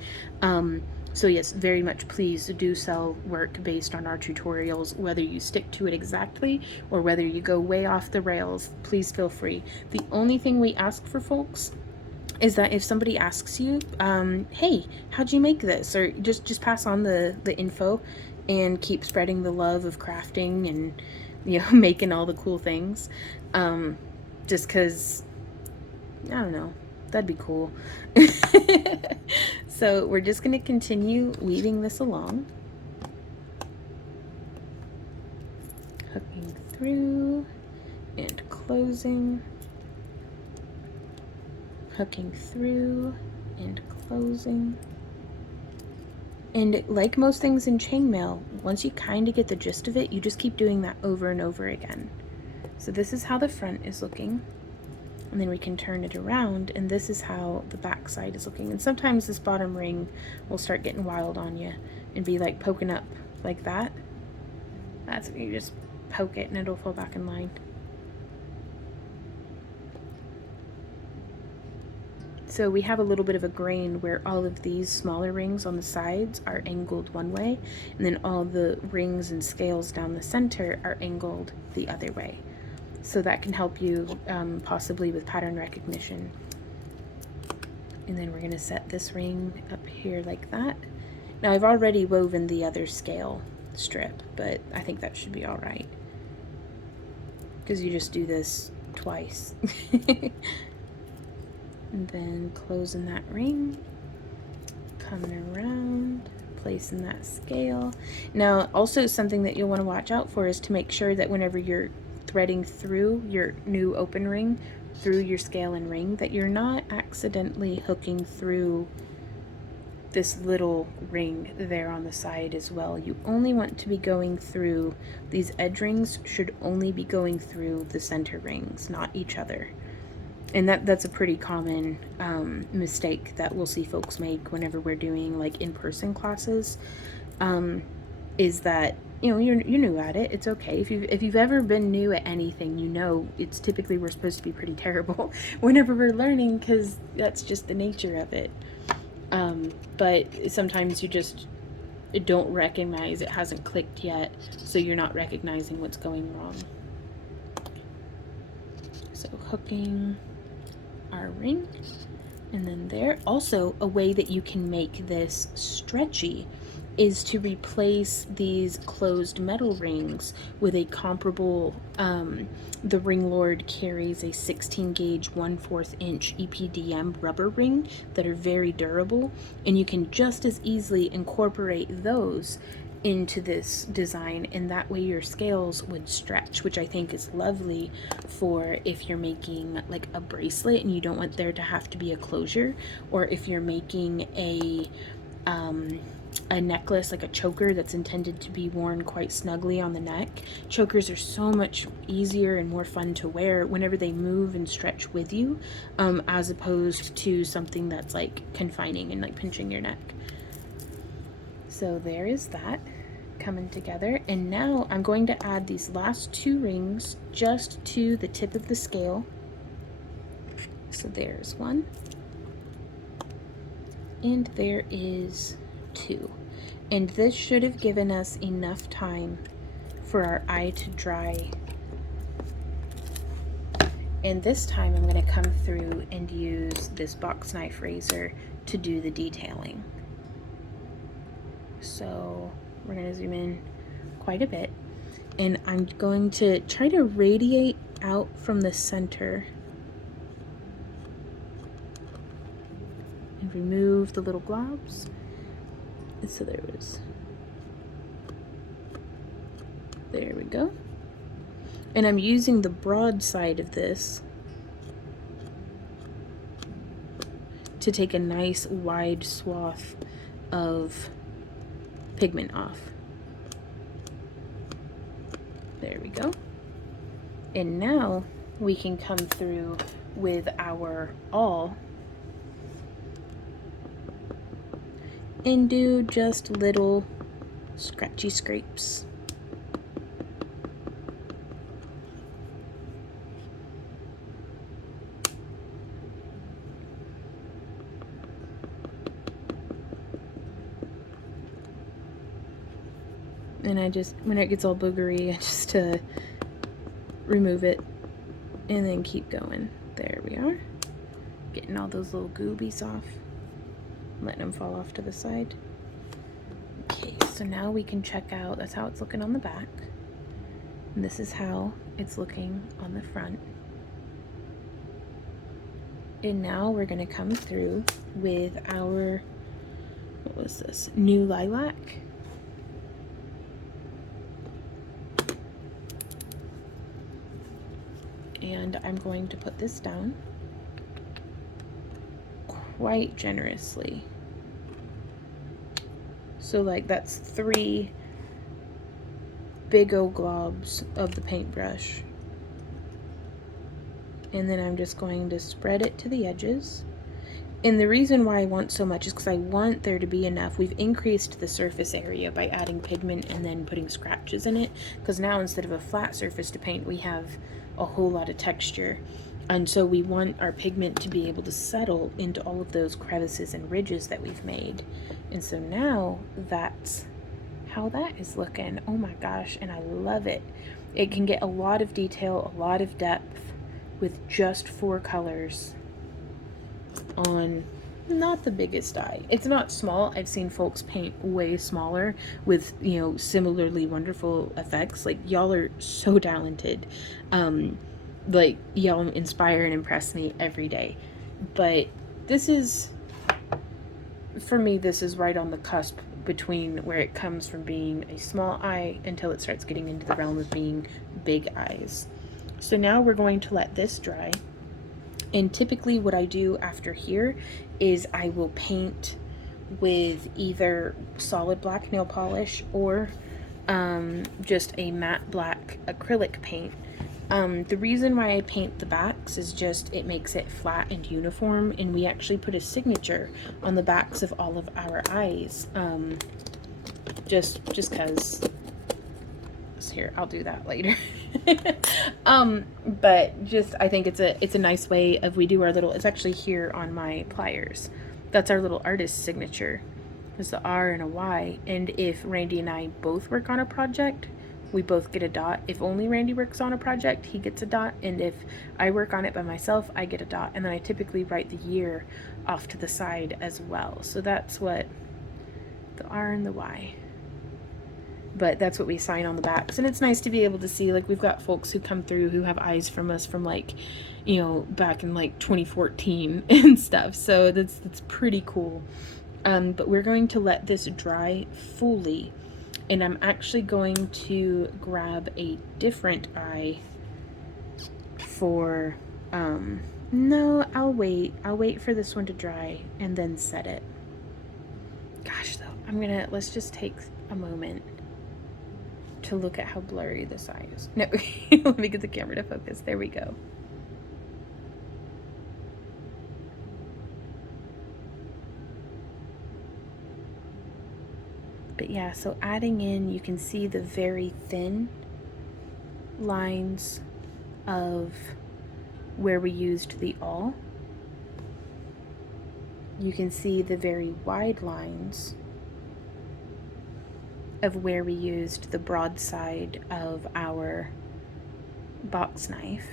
So yes, very much please do sell work based on our tutorials, whether you stick to it exactly or whether you go way off the rails. Please feel free. The only thing we ask for folks is that if somebody asks you, hey, how'd you make this? Or just pass on the info and keep spreading the love of crafting and making all the cool things. Just because, I don't know, that'd be cool. So we're just going to continue weaving this along, hooking through and closing, hooking through and closing. And like most things in chainmail, once you kind of get the gist of it, you just keep doing that over and over again. So this is how the front is looking. And then we can turn it around, and this is how the back side is looking. And sometimes this bottom ring will start getting wild on you and be like poking up like that. That's when you just poke it and it'll fall back in line. So we have a little bit of a grain where all of these smaller rings on the sides are angled one way, and then all the rings and scales down the center are angled the other way. So that can help you possibly with pattern recognition. And then we're going to set this ring up here like that. Now I've already woven the other scale strip, but I think that should be all right, because you just do this twice. And then closing that ring, coming around, placing that scale. Now also something that you'll want to watch out for is to make sure that whenever you're threading through your new open ring through your scale and ring, that you're not accidentally hooking through this little ring there on the side as well. You only want to be going through, these edge rings should only be going through the center rings, not each other. And that's a pretty common mistake that we'll see folks make whenever we're doing like in-person classes. is that, you know, you're new at it. It's okay. If you've ever been new at anything, you know it's typically we're supposed to be pretty terrible whenever we're learning, because that's just the nature of it. But sometimes you just don't recognize, it hasn't clicked yet, so you're not recognizing what's going wrong. So hooking our ring, and then there. Also, a way that you can make this stretchy is to replace these closed metal rings with a comparable, the Ring Lord carries a 16 gauge 1/4 inch EPDM rubber ring that are very durable, and you can just as easily incorporate those into this design, and that way your scales would stretch, which I think is lovely for if you're making like a bracelet and you don't want there to have to be a closure, or if you're making a necklace, like a choker that's intended to be worn quite snugly on the neck. Chokers are so much easier and more fun to wear whenever they move and stretch with you, as opposed to something that's like confining and like pinching your neck. So there is that coming together, and now I'm going to add these last 2 rings just to the tip of the scale. So there's 1, and there is 2, and this should have given us enough time for our eye to dry. And this time I'm going to come through and use this box knife razor to do the detailing. So we're going to zoom in quite a bit, and I'm going to try to radiate out from the center and remove the little globs. And so there we go. And I'm using the broad side of this to take a nice wide swath of pigment off. There we go. And now we can come through with our awl and do just little scratchy scrapes. And I just, when it gets all boogery, I just remove it and then keep going. There we are. Getting all those little goobies off. Letting them fall off to the side. Okay, so now we can check out, that's how it's looking on the back. And this is how it's looking on the front. And now we're going to come through with our, what was this? New lilac. And I'm going to put this down quite generously. So like that's 3 big old globs of the paintbrush. And then I'm just going to spread it to the edges. And the reason why I want so much is because I want there to be enough. We've increased the surface area by adding pigment and then putting scratches in it, because now instead of a flat surface to paint, we have a whole lot of texture. And so we want our pigment to be able to settle into all of those crevices and ridges that we've made. And so now that's how that is looking. Oh my gosh, and I love it. It can get a lot of detail, a lot of depth with just 4 colors on not the biggest eye. It's not small. I've seen folks paint way smaller with, you know, similarly wonderful effects. Like, y'all are so talented. Like, y'all inspire and impress me every day. But this is, for me, this is right on the cusp between where it comes from being a small eye until it starts getting into the realm of being big eyes. So now we're going to let this dry. And typically what I do after here is I will paint with either solid black nail polish or just a matte black acrylic paint. The reason why I paint the backs is just it makes it flat and uniform, and we actually put a signature on the backs of all of our eyes just because. Here, I'll do that later. But just, I think it's a nice way of, we do our little, it's actually here on my pliers. That's our little artist signature. There's the R and a Y. And if Randy and I both work on a project, we both get a dot. If only Randy works on a project, he gets a dot. And if I work on it by myself, I get a dot. And then I typically write the year off to the side as well. So that's what the R and the Y. But that's what we sign on the backs. And it's nice to be able to see, like, we've got folks who come through who have eyes from us from, like, you know, back in like 2014 and stuff. So that's pretty cool. But we're going to let this dry fully. And I'm actually going to grab a different eye for, no, I'll wait. I'll wait for this one to dry and then set it. Gosh, though, let's just take a moment to look at how blurry this eye is. No, let me get the camera to focus. There we go. But yeah, so adding in, you can see the very thin lines of where we used the awl. You can see the very wide lines of where we used the broadside of our box knife.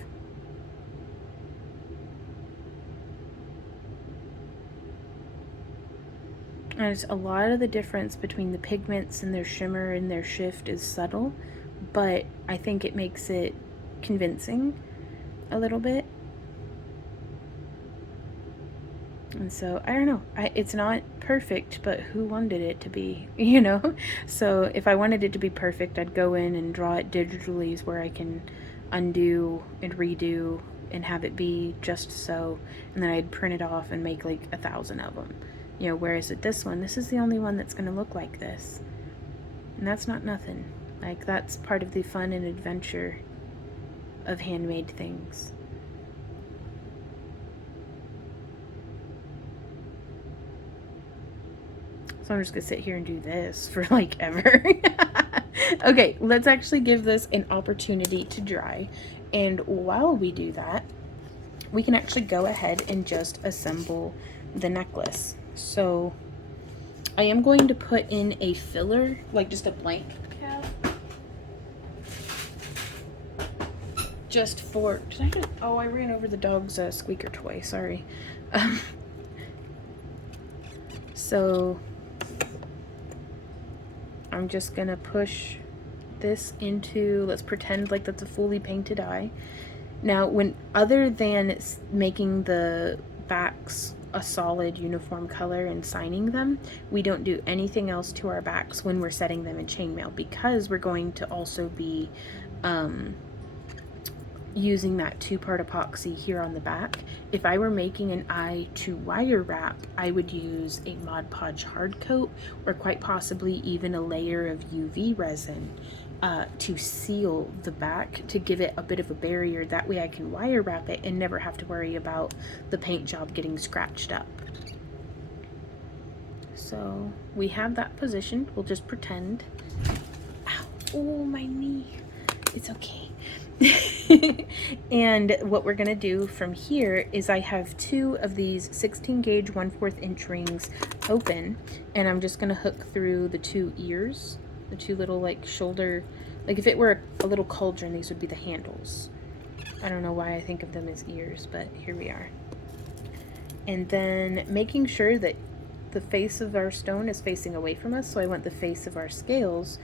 There's a lot of the difference between the pigments and their shimmer and their shift is subtle, but I think it makes it convincing a little bit. And so, I don't know, it's not perfect, but who wanted it to be, you know? So if I wanted it to be perfect, I'd go in and draw it digitally where I can undo and redo and have it be just so, and then I'd print it off and make like 1,000 of them. You know, whereas with this one, this is the only one that's going to look like this. And that's not nothing. Like, that's part of the fun and adventure of handmade things. So I'm just gonna sit here and do this for like ever. Okay, let's actually give this an opportunity to dry. And while we do that, we can actually go ahead and just assemble the necklace. So I am going to put in a filler, like just a blank cap. Just for, I ran over the dog's squeaker toy, sorry. So I'm just gonna push this into, let's pretend like that's a fully painted eye. Now, other than making the backs a solid uniform color and signing them, we don't do anything else to our backs when we're setting them in chainmail, because we're going to also be using that 2-part epoxy here on the back. If I were making an eye to wire wrap, I would use a Mod Podge hard coat, or quite possibly even a layer of UV resin to seal the back, to give it a bit of a barrier. That way I can wire wrap it and never have to worry about the paint job getting scratched up. So we have that positioned. We'll just pretend. Ow, oh, my knee. It's okay. And what we're gonna do from here is, I have 2 of these 16 gauge 1/4 inch rings open, and I'm just gonna hook through the 2 ears, the 2 little like shoulder, like if it were a little cauldron, these would be the handles. I don't know why I think of them as ears, but here we are. And then making sure that the face of our stone is facing away from us, so I want the face of our scales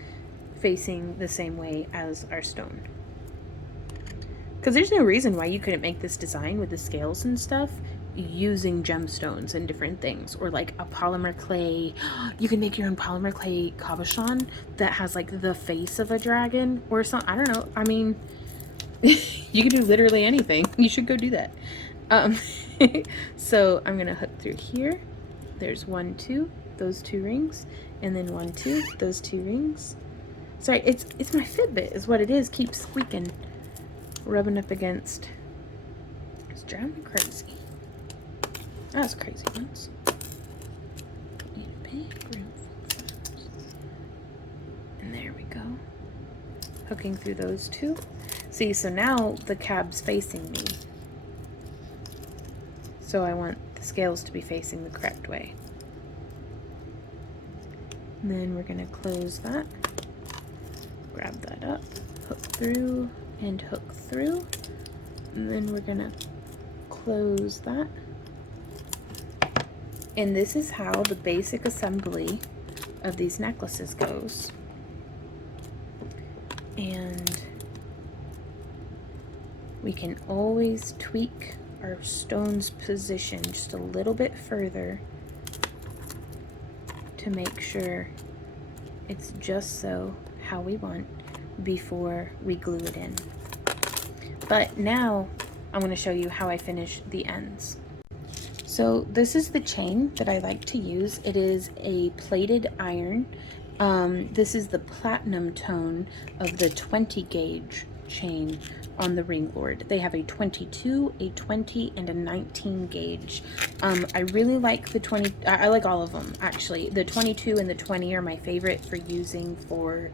facing the same way as our stone. Because there's no reason why you couldn't make this design with the scales and stuff using gemstones and different things, or like a polymer clay. You can make your own polymer clay cabochon that has like the face of a dragon or something. I don't know. I mean, you can do literally anything. You should go do that. So I'm gonna hook through here. There's 1, 2, those 2 rings, and then 1, 2, those 2 rings. Sorry, it's my Fitbit is what it is. Keeps squeaking. Rubbing up against. It's driving me crazy. That's crazy. Need a big room full of flowers. And there we go. Hooking through those two. See, so now the cab's facing me. So I want the scales to be facing the correct way. And then we're going to close that. Grab that up, hook through, and hook through. And then we're going to close that. And this is how the basic assembly of these necklaces goes. And we can always tweak our stone's position just a little bit further to make sure it's just so how we want before we glue it in. But now I'm going to show you how I finish the ends. So this is the chain that I like to use. It is a plated iron. This is the platinum tone of the 20 gauge chain on the Ring Lord. They have a 22, a 20, and a 19 gauge. I really like the 20, I like all of them actually. The 22 and the 20 are my favorite for using for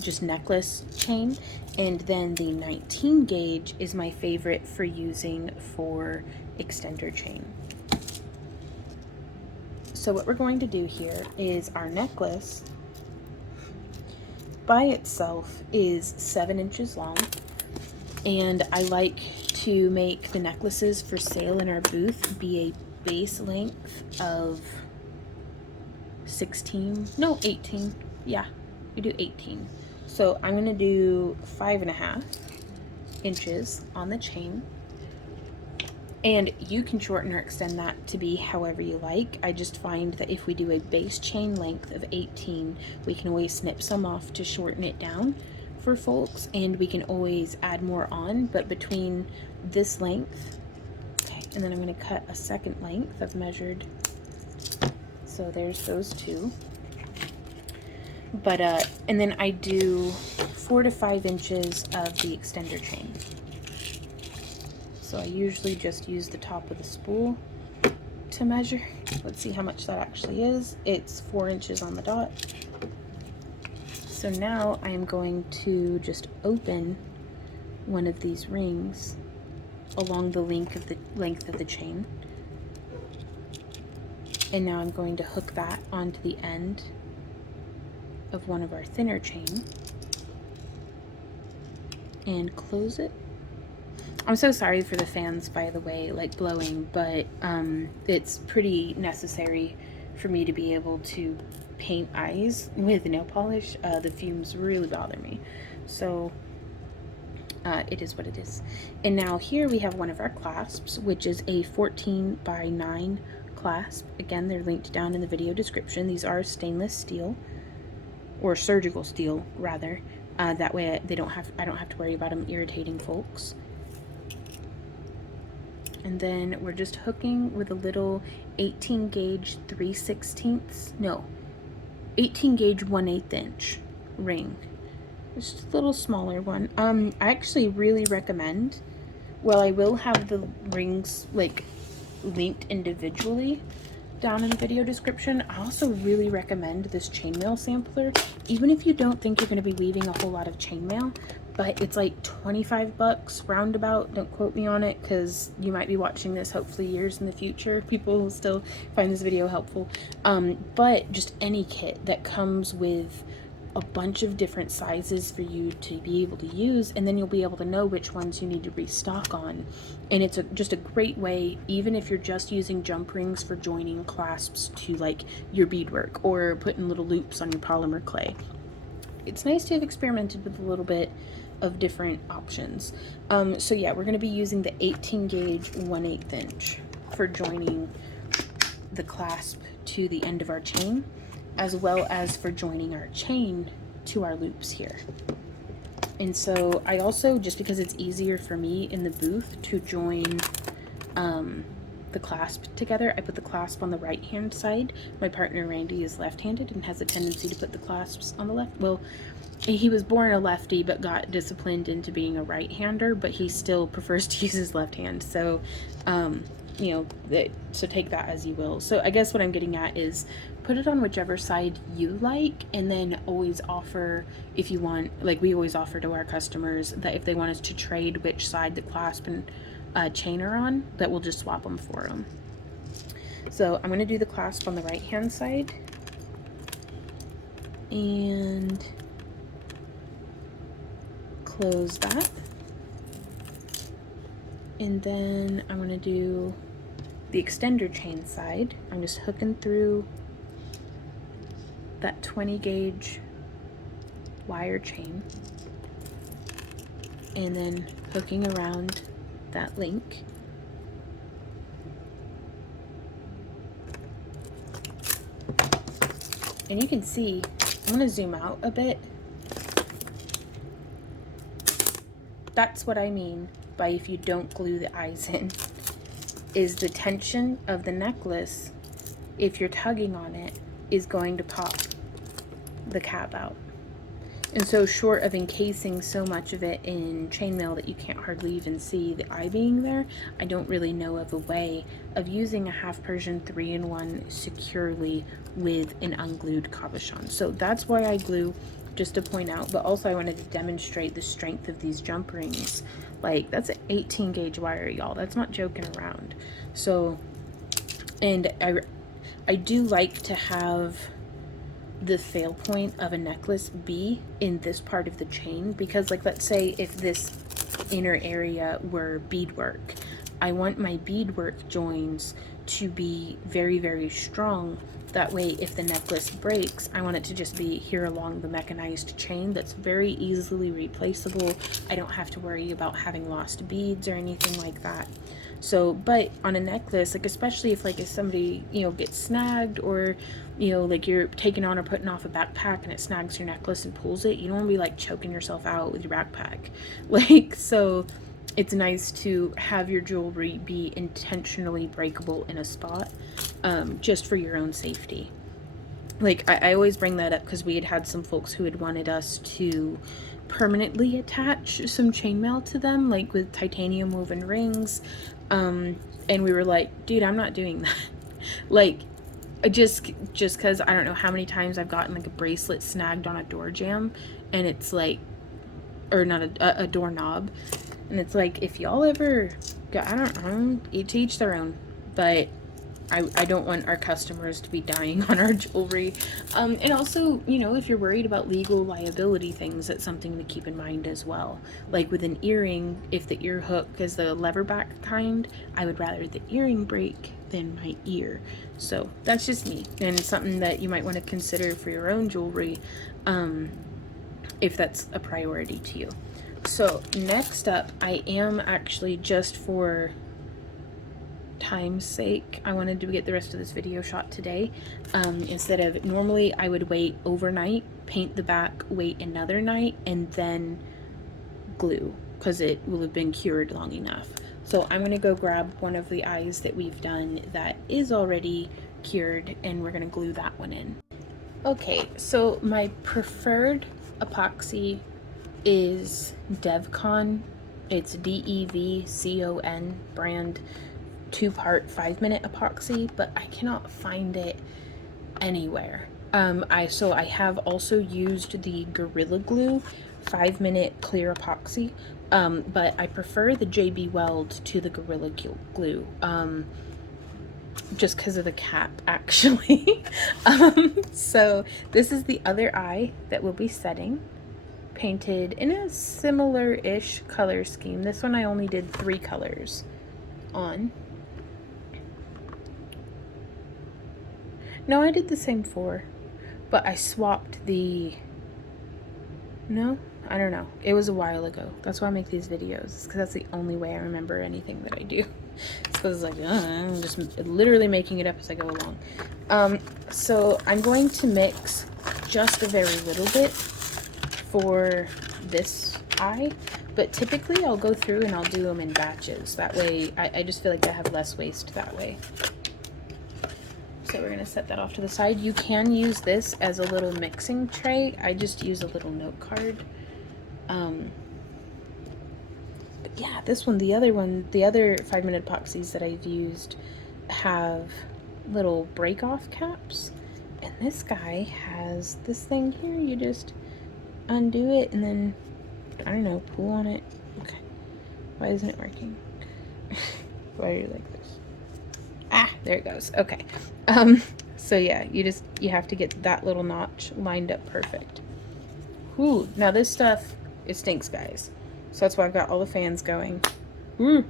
just necklace chain, and then the 19 gauge is my favorite for using for extender chain. So what we're going to do here is our necklace by itself is 7 inches long, and I like to make the necklaces for sale in our booth be a base length of 18. Yeah, we do 18. So I'm gonna do 5.5 inches on the chain, and you can shorten or extend that to be however you like. I just find that if we do a base chain length of 18, we can always snip some off to shorten it down for folks, and we can always add more on. But between this length, okay, and then I'm going to cut a second length. I've measured, so there's those two. But and then I do 4 to 5 inches of the extender chain. So I usually just use the top of the spool to measure. Let's see how much that actually is. It's 4 inches on the dot. So now I'm going to just open one of these rings along the length of the chain. And now I'm going to hook that onto the end of one of our thinner chain and close it. I'm so sorry for the fans, by the way, like blowing, but it's pretty necessary for me to be able to paint eyes with nail polish. The fumes really bother me. So it is what it is. And now here we have one of our clasps, which is a 14 by 9 clasp. Again, they're linked down in the video description. These are stainless steel, or surgical steel rather. That way I don't have to worry about them irritating folks. And then we're just hooking with a little 18 gauge 18 gauge 1/8 inch ring. Just a little smaller one. I actually really recommend, well, I will have the rings like linked individually down in the video description. I also really recommend this chainmail sampler, even if you don't think you're going to be weaving a whole lot of chainmail. But it's like 25 bucks roundabout. Don't quote me on it, because you might be watching this hopefully years in the future. People will still find this video helpful. But just any kit that comes with a bunch of different sizes for you to be able to use, and then you'll be able to know which ones you need to restock on. And it's just a great way, even if you're just using jump rings for joining clasps to like your beadwork or putting little loops on your polymer clay. It's nice to have experimented with a little bit of different options. So yeah, we're going to be using the 18 gauge 1/8 inch for joining the clasp to the end of our chain, as well as for joining our chain to our loops here. And so I also, just because it's easier for me in the booth to join the clasp together, I put the clasp on the right hand side. My partner Randy is left-handed and has a tendency to put the clasps on the left. Well, he was born a lefty but got disciplined into being a right-hander, but he still prefers to use his left hand. So you know, that, so take that as you will. So I guess what I'm getting at is put it on whichever side you like, and then always offer, if you want, like we always offer to our customers, that if they want us to trade which side the clasp and chain are on, that we'll just swap them for them. So I'm going to do the clasp on the right hand side, and close that, and then I'm going to do the extender chain side. I'm just hooking through that 20 gauge wire chain and then hooking around that link. And you can see, I'm going to zoom out a bit. That's what I mean by if you don't glue the eyes in, is the tension of the necklace, if you're tugging on it, is going to pop the cap out. And so short of encasing so much of it in chainmail that you can't hardly even see the eye being there, I don't really know of a way of using a half Persian 3-in-1 securely with an unglued cabochon. So that's why I glue, just to point out, but also I wanted to demonstrate the strength of these jump rings. Like, that's an 18 gauge wire, y'all. That's not joking around. So, and I do like to have the fail point of a necklace be in this part of the chain, because like, let's say if this inner area were beadwork, I want my beadwork joins to be very, very strong. That way, if the necklace breaks, I want it to just be here along the mechanized chain that's very easily replaceable. I don't have to worry about having lost beads or anything like that. So, but on a necklace, like especially if like if somebody, you know, gets snagged, or, you know, like you're taking on or putting off a backpack and it snags your necklace and pulls it, you don't want to be like choking yourself out with your backpack. Like, so it's nice to have your jewelry be intentionally breakable in a spot, just for your own safety. Like, I always bring that up because we had some folks who had wanted us to permanently attach some chainmail to them, like with titanium woven rings, and we were like, dude, I'm not doing that. Like, just because I don't know how many times I've gotten like a bracelet snagged on a door jamb, and it's like, or not a doorknob, and it's like, if y'all ever got, I don't know, to each their own, but I don't want our customers to be dying on our jewelry. And also, you know, if you're worried about legal liability things, that's something to keep in mind as well. Like with an earring, if the ear hook is the lever back kind, I would rather the earring break than my ear. So that's just me, and something that you might want to consider for your own jewelry, if that's a priority to you. So next up, I am actually, just for time's sake, I wanted to get the rest of this video shot today. Instead of, normally I would wait overnight, paint the back, wait another night, and then glue, because it will have been cured long enough. So I'm going to go grab one of the eyes that we've done that is already cured, and we're going to glue that one in. Okay, so my preferred epoxy is Devcon. It's DEVCON brand 2-part 5-minute epoxy, but I cannot find it anywhere. So I have also used the Gorilla Glue 5-minute clear epoxy, but I prefer the JB Weld to the Gorilla Glue, just because of the cap, actually. So this is the other eye that we'll be setting, painted in a similar-ish color scheme. This one I only did 3 colors on. No, I did the same 4, but I swapped the, no, I don't know. It was a while ago. That's why I make these videos, because that's the only way I remember anything that I do. It's because it's like, I'm just literally making it up as I go along. So I'm going to mix just a very little bit for this eye, but typically I'll go through and I'll do them in batches. That way, I just feel like I have less waste that way. So we're going to set that off to the side. You can use this as a little mixing tray. I just use a little note card. But yeah, this one, the other 5-minute epoxies that I've used have little break off caps, and this guy has this thing here. You just undo it and then, I don't know, pull on it. Okay, why isn't it working? Why are you like this? Ah, there it goes. Okay. So yeah, you have to get that little notch lined up perfect. Whew, now this stuff, it stinks, guys. So that's why I've got all the fans going. Woo!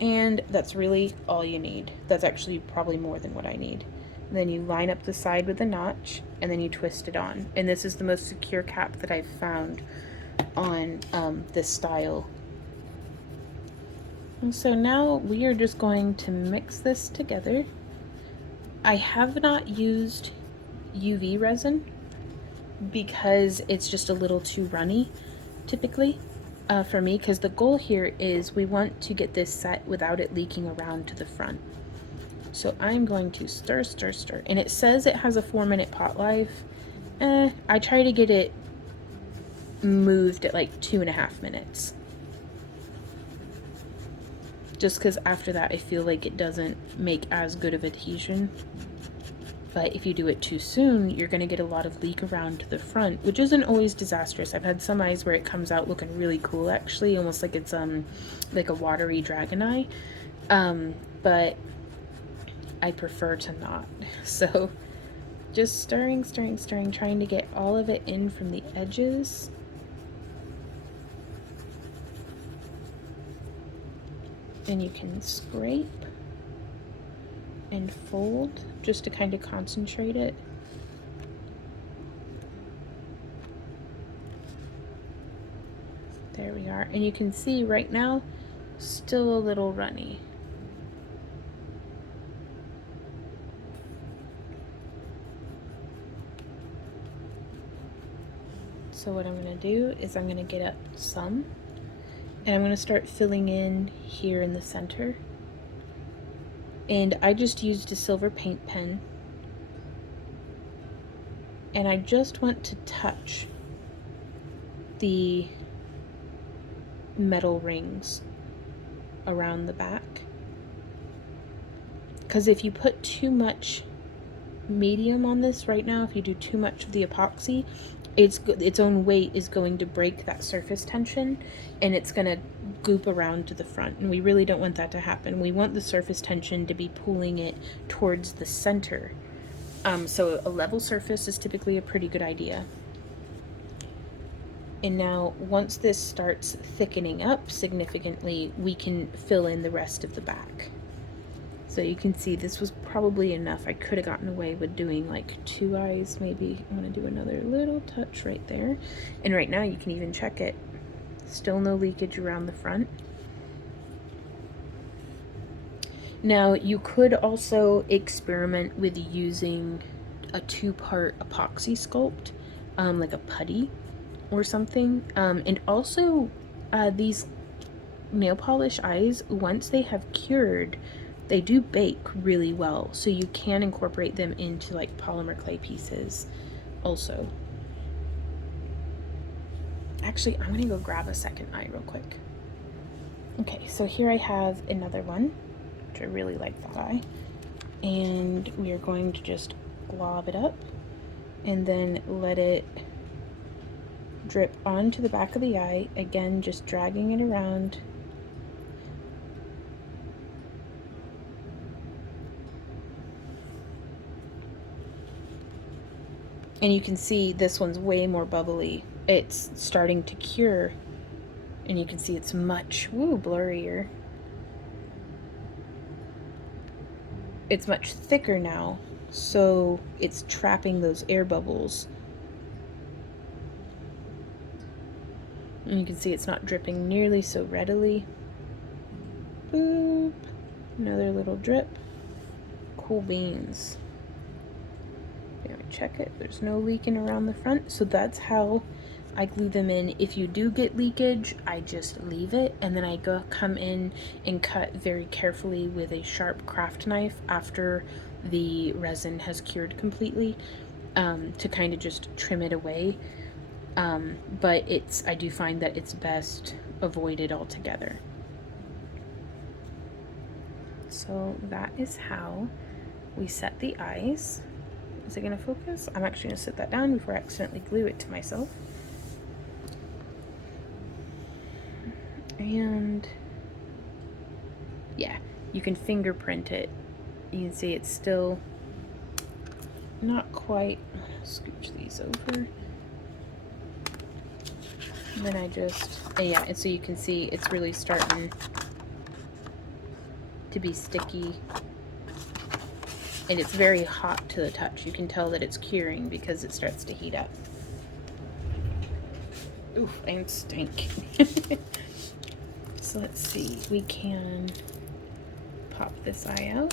And that's really all you need. That's actually probably more than what I need. And then you line up the side with a notch, and then you twist it on. And this is the most secure cap that I've found on this style. And so now we are just going to mix this together. I have not used UV resin because it's just a little too runny typically for me, because the goal here is we want to get this set without it leaking around to the front. So I'm going to stir, stir, stir. And it says it has a 4-minute pot life. I try to get it moved at like 2.5 minutes. Just because after that I feel like it doesn't make as good of adhesion. But if you do it too soon, you're going to get a lot of leak around to the front, which isn't always disastrous. I've had some eyes where it comes out looking really cool, actually, almost like it's like a watery dragon eye. But I prefer to not. So just stirring, stirring, stirring, trying to get all of it in from the edges. And you can scrape and fold just to kind of concentrate it. There we are. And you can see right now, still a little runny. So what I'm going to do is I'm going to get up some, and I'm going to start filling in here in the center. And I just used a silver paint pen, and I just want to touch the metal rings around the back, because if you put too much medium on this right now, if you do too much of the epoxy, its own weight is going to break that surface tension, and it's going to goop around to the front, and we really don't want that to happen. We want the surface tension to be pulling it towards the center. So a level surface is typically a pretty good idea. And now once this starts thickening up significantly, we can fill in the rest of the back. So you can see this was probably enough. I could have gotten away with doing like 2 eyes maybe. I'm going to do another little touch right there. And right now you can even check it. Still no leakage around the front. Now you could also experiment with using a 2-part epoxy sculpt, like a putty or something. And also these nail polish eyes, once they have cured, they do bake really well, so you can incorporate them into like polymer clay pieces also. Actually, I'm gonna go grab a second eye real quick. Okay, so here I have another one, which I really like that eye. And we are going to just glob it up and then let it drip onto the back of the eye. Again, just dragging it around. And you can see this one's way more bubbly. It's starting to cure, and you can see it's much blurrier. It's much thicker now, so it's trapping those air bubbles. And you can see it's not dripping nearly so readily. Boop. Another little drip. Cool beans. Check it, there's no leaking around the front. So that's how I glue them in. If you do get leakage, I just leave it, and then I come in and cut very carefully with a sharp craft knife after the resin has cured completely, to kind of just trim it away. But I do find that it's best avoided altogether. So that is how we set the eyes. Is it going to focus? I'm actually going to set that down before I accidentally glue it to myself. And yeah, you can fingerprint it. You can see it's still not quite. I'm going to scooch these over. And then I just, and yeah, and so you can see it's really starting to be sticky. And it's very hot to the touch. You can tell that it's curing because it starts to heat up. Oof, and stink. So let's see, we can pop this eye out.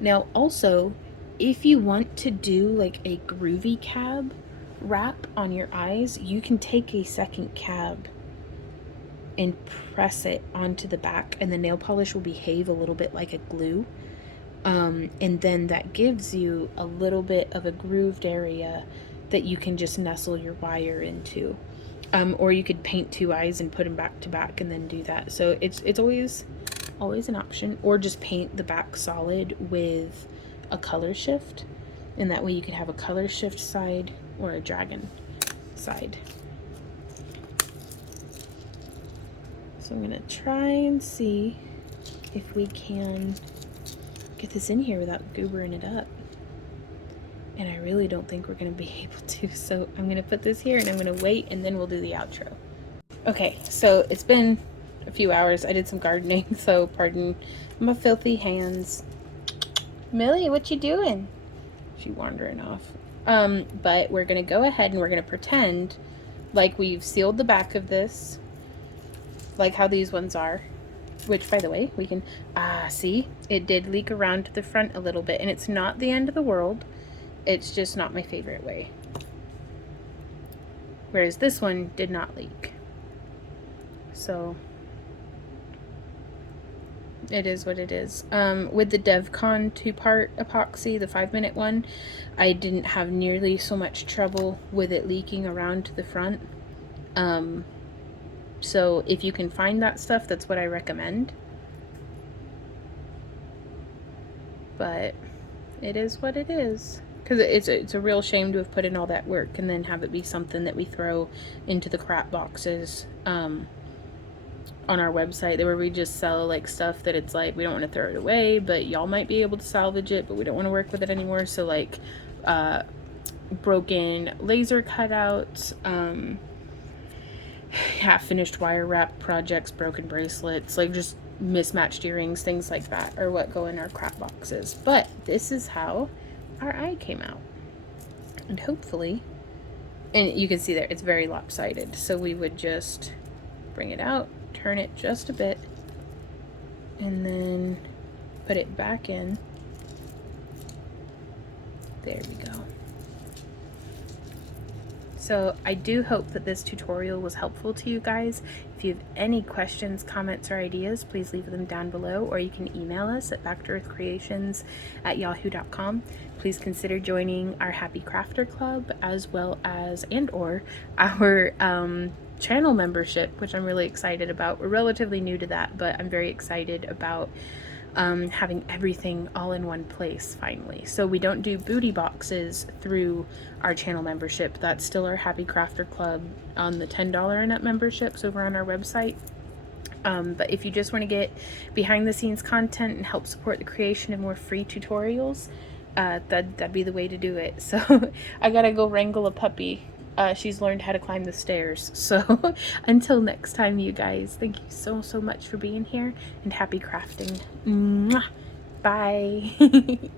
Now also, if you want to do like a groovy cab wrap on your eyes, you can take a second cab and press it onto the back, and the nail polish will behave a little bit like a glue. And then that gives you a little bit of a grooved area that you can just nestle your wire into. Or you could paint two eyes and put them back to back and then do that. So it's always an option. Or just paint the back solid with a color shift, and that way you could have a color shift side or a dragon side. So I'm gonna try and see if we can get this in here without goobering it up. And I really don't think we're gonna be able to, so I'm gonna put this here and I'm gonna wait, and then we'll do the outro. Okay, so it's been a few hours. I did some gardening, so pardon my filthy hands. Millie, what you doing? She's wandering off. But we're gonna go ahead and we're gonna pretend like we've sealed the back of this, like how these ones are. Which, by the way, we can, see, it did leak around to the front a little bit, and it's not the end of the world. It's just not my favorite way. Whereas this one did not leak. So, it is what it is. With the DevCon 2-part epoxy, the 5-minute one, I didn't have nearly so much trouble with it leaking around to the front. So if you can find that stuff, that's what I recommend. But it is what it is. Because it's a real shame to have put in all that work and then have it be something that we throw into the crap boxes on our website, where we just sell like stuff that it's like we don't want to throw it away, but y'all might be able to salvage it, but we don't want to work with it anymore. So like broken laser cutouts, half-finished wire wrap projects, broken bracelets, like just mismatched earrings, things like that are what go in our crap boxes. But this is how our eye came out. And hopefully, and you can see there, it's very lopsided. So we would just bring it out, turn it just a bit, and then put it back in. There we go. So I do hope that this tutorial was helpful to you guys. If you have any questions, comments, or ideas, please leave them down below, or you can email us at backtoearthcreations@yahoo.com. Please consider joining our Happy Crafter Club, as well as or our channel membership, which I'm really excited about. We're relatively new to that, but I'm very excited about having everything all in one place finally. So we don't do booty boxes through our channel membership. That's still our Happy Crafter Club on the $10 and up memberships over on our website. But if you just want to get behind the scenes content and help support the creation of more free tutorials, that'd be the way to do it. So I gotta go wrangle a puppy. She's learned how to climb the stairs. So until next time, you guys, thank you so much for being here, and happy crafting. Mwah! Bye.